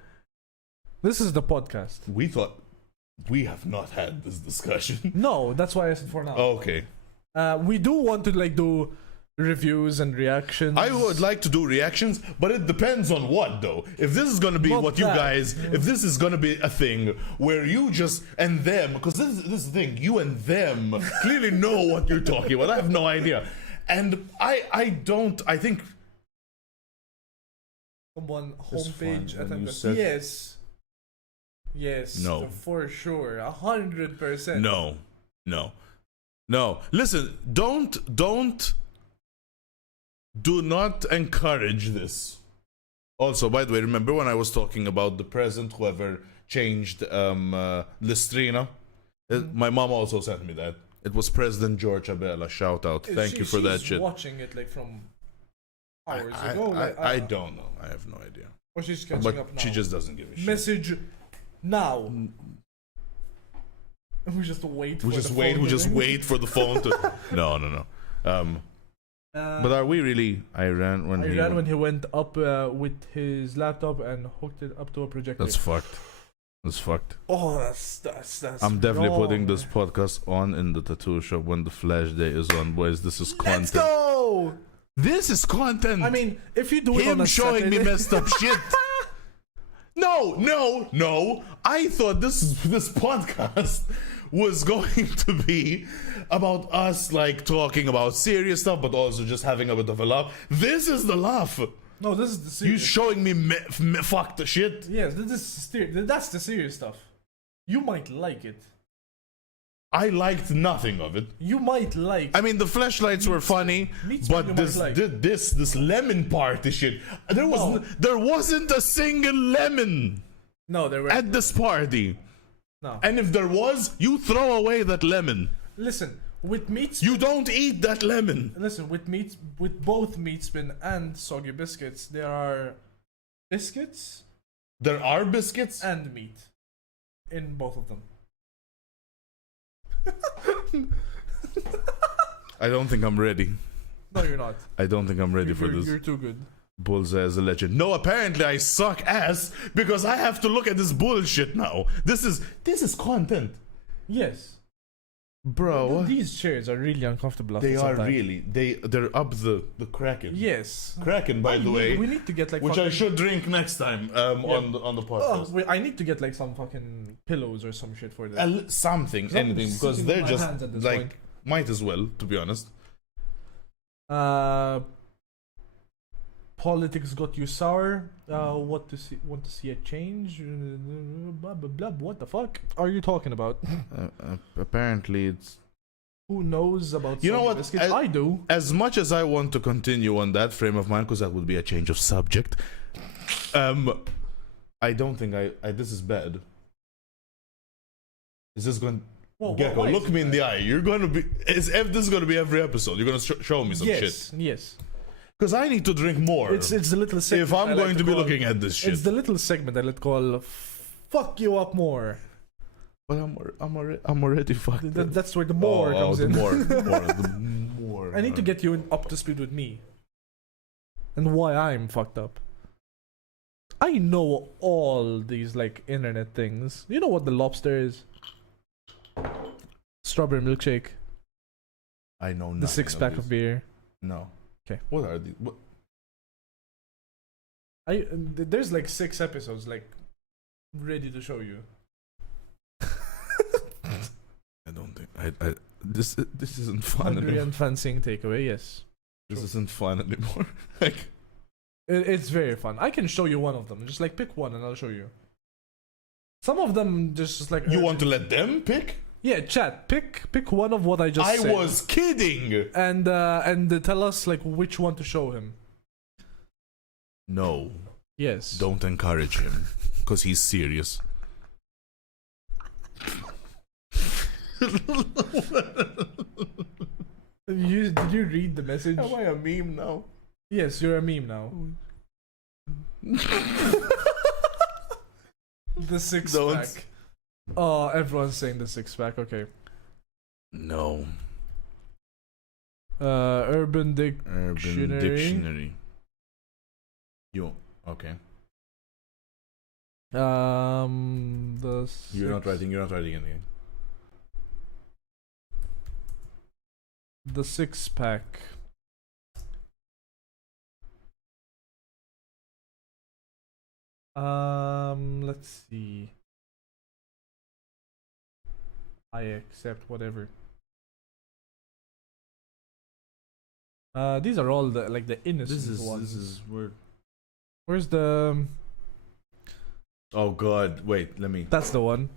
This is the podcast. We thought we have not had this discussion. No, that's why I said for now. Okay. We do want to like do reviews and reactions. I would like to do reactions, but it depends on what though. If this is gonna be Not what that. you guys, if this is gonna be a thing where you just and them, because this is the thing, you and them clearly know what you're talking about. I have no idea, and I don't. I think someone It's homepage fun when you at said- yes, No. for sure, 100%. No. Listen, do not encourage this. Also, by the way, remember when I was talking about the present, whoever changed Listrina? My mom also sent me that. It was President George Abella. Shout out. Thank you for that she's shit. watching it like from hours I, ago. I don't know. I have no idea. Or she's catching But up now. she just doesn't give a shit. Message now. We just wait. We just wait. We just wait for the phone to. No. But are we really Iran when he went up with his laptop and hooked it up to a projector? That's fucked. That's fucked. Oh, that's. I'm definitely wrong. putting this podcast on in the tattoo shop when the flash day is on, boys. This is content. Let's go. This is content. I mean, if you do it on him a showing Saturday... me messed up shit. No. I thought this podcast was going to be about us like talking about serious stuff, but also just having a bit of a laugh. This is the laugh. No, this is the You serious. showing me fuck the shit. Yes, that's the serious stuff. You might like it. I liked nothing of it. You might like. I mean, the flashlights were funny, but this lemon party shit. There wasn't a single lemon. No, there were at this party. No. And if there was, you throw away that lemon. Listen, with meat. You don't eat that lemon. Listen, with both Meatspin and soggy biscuits, there are biscuits. There are biscuits and meat in both of them. I don't think I'm ready. No, you're not. I don't think I'm ready for this. You're too good. Bullseye as a legend. No, apparently I suck ass because I have to look at this bullshit now. This is content. Yes. Bro. These chairs are really uncomfortable. They are really. They're up the Kraken. Yes. Kraken, by the way. We need to get like. Which I should drink next time on the podcast. Oh, I need to get like some fucking pillows or some shit for this. Something, anything, because they're just like point. Might as well, to be honest. Politics got you sour. Want to see a change? blah blah blah. What the fuck are you talking about? Apparently, it's. Who knows about You know what? biscuits? I do. As much as I want to continue on that frame of mind, because that would be a change of subject. I don't think I. This is bad. Is this going? Gecko, look me in the eye. You're going to be. This is going to be every episode. You're going to show me some shit. Yes. Because I need to drink more. It's the little segment. If I'm going to be looking at this shit. It's the little segment I let call "fuck you up more." But I'm already fucked. That's where the more comes in. The more. I need to get you up to speed with me. And why I'm fucked up. I know all these like internet things. You know what the lobster is? Strawberry milkshake. I know nothing. The 6-pack of beer. No. Okay. What are these? What? There's like 6 episodes like ready to show you. I don't think I this isn't fun Hungry anymore. and fancying takeaway, yes. This isn't fun anymore. Like it's very fun. I can show you one of them. Just like pick one and I'll show you. Some of them just like you want to let them pick? Yeah, chat. Pick one of what I just said. I was kidding. And tell us like which one to show him. No. Yes. Don't encourage him, because he's serious. Did you read the message? Am I a meme now? Yes, you're a meme now. The 6-pack. Oh, everyone's saying the 6-pack. Okay. No. Urban Dictionary. You okay? You're not writing anything. The 6-pack. Let's see. I accept whatever. These are all the like the innocent ones. This is weird. Where's the? Oh God! Wait, let me. That's the one.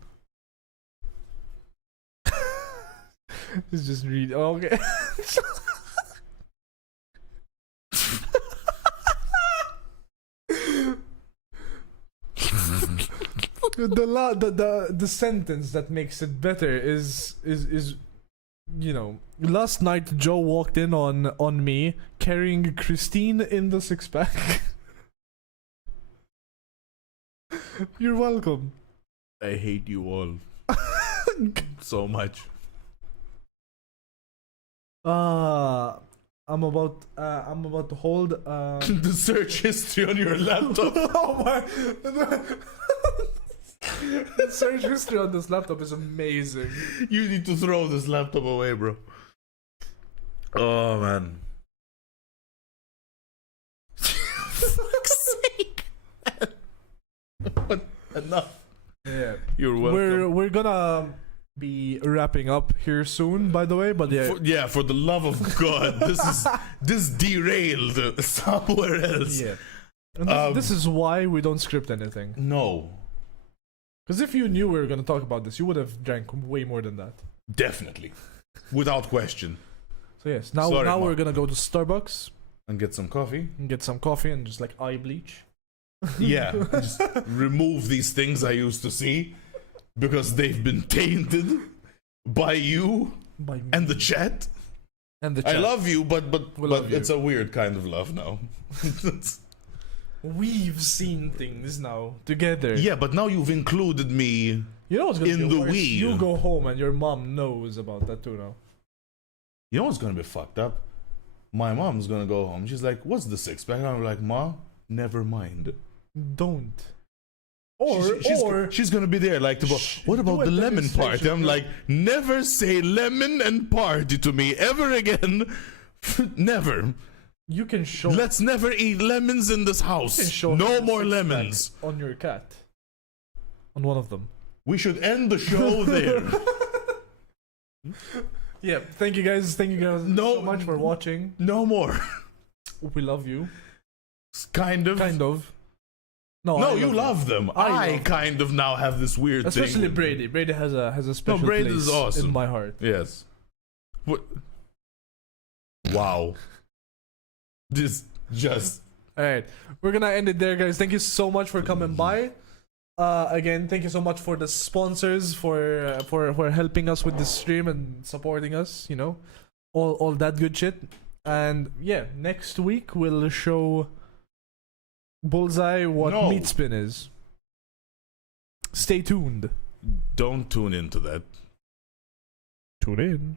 Let's just read. Oh, okay. the sentence that makes it better is you know, last night Joe walked in on me carrying Christine in the 6-pack. You're welcome. I hate you all so much. I'm about to hold the search history on your laptop. Oh my. The search history on this laptop is amazing. You need to throw this laptop away, bro. Oh man. Fuck's sake. Enough. Yeah. You're welcome. We're gonna be wrapping up here soon, by the way, but yeah. For the love of God, this derailed somewhere else. Yeah. And this is why we don't script anything. No. Because if you knew we were gonna talk about this, you would have drank way more than that. Definitely. Without question. So yes, now we're gonna go to Starbucks and get some coffee. And just like eye bleach. Yeah. Just remove these things I used to see because they've been tainted by you and the chat. I love you, but it's a weird kind of love now. We've seen things now together. Yeah, but now you've included me. You know what's gonna in be the worse? we. You go home and your mom knows about that too now. You know what's gonna be fucked up? My mom's gonna go home. She's like, "What's the 6-pack?" And I'm like, "Ma, never mind. Don't." She's gonna be there like, what about the lemon party? I'm like, never say lemon and party to me ever again. Never. You can show. Let's never eat lemons in this house. No more lemons. On your cat. On one of them. We should end the show there. Yeah, thank you guys so much for watching. No more. We love you. Kind of. No, you love them. I love kind of now have this weird thing. Especially with Brady. Brady has a special No, Brady place is awesome. in my heart. Yes. What? Wow. Just. All right, we're gonna end it there, guys. Thank you so much for coming by. Again, thank you so much for the sponsors for helping us with this stream and supporting us. You know, all that good shit. And yeah, next week we'll show Bullseye what meat spin is. Stay tuned. Don't tune into that. Tune in.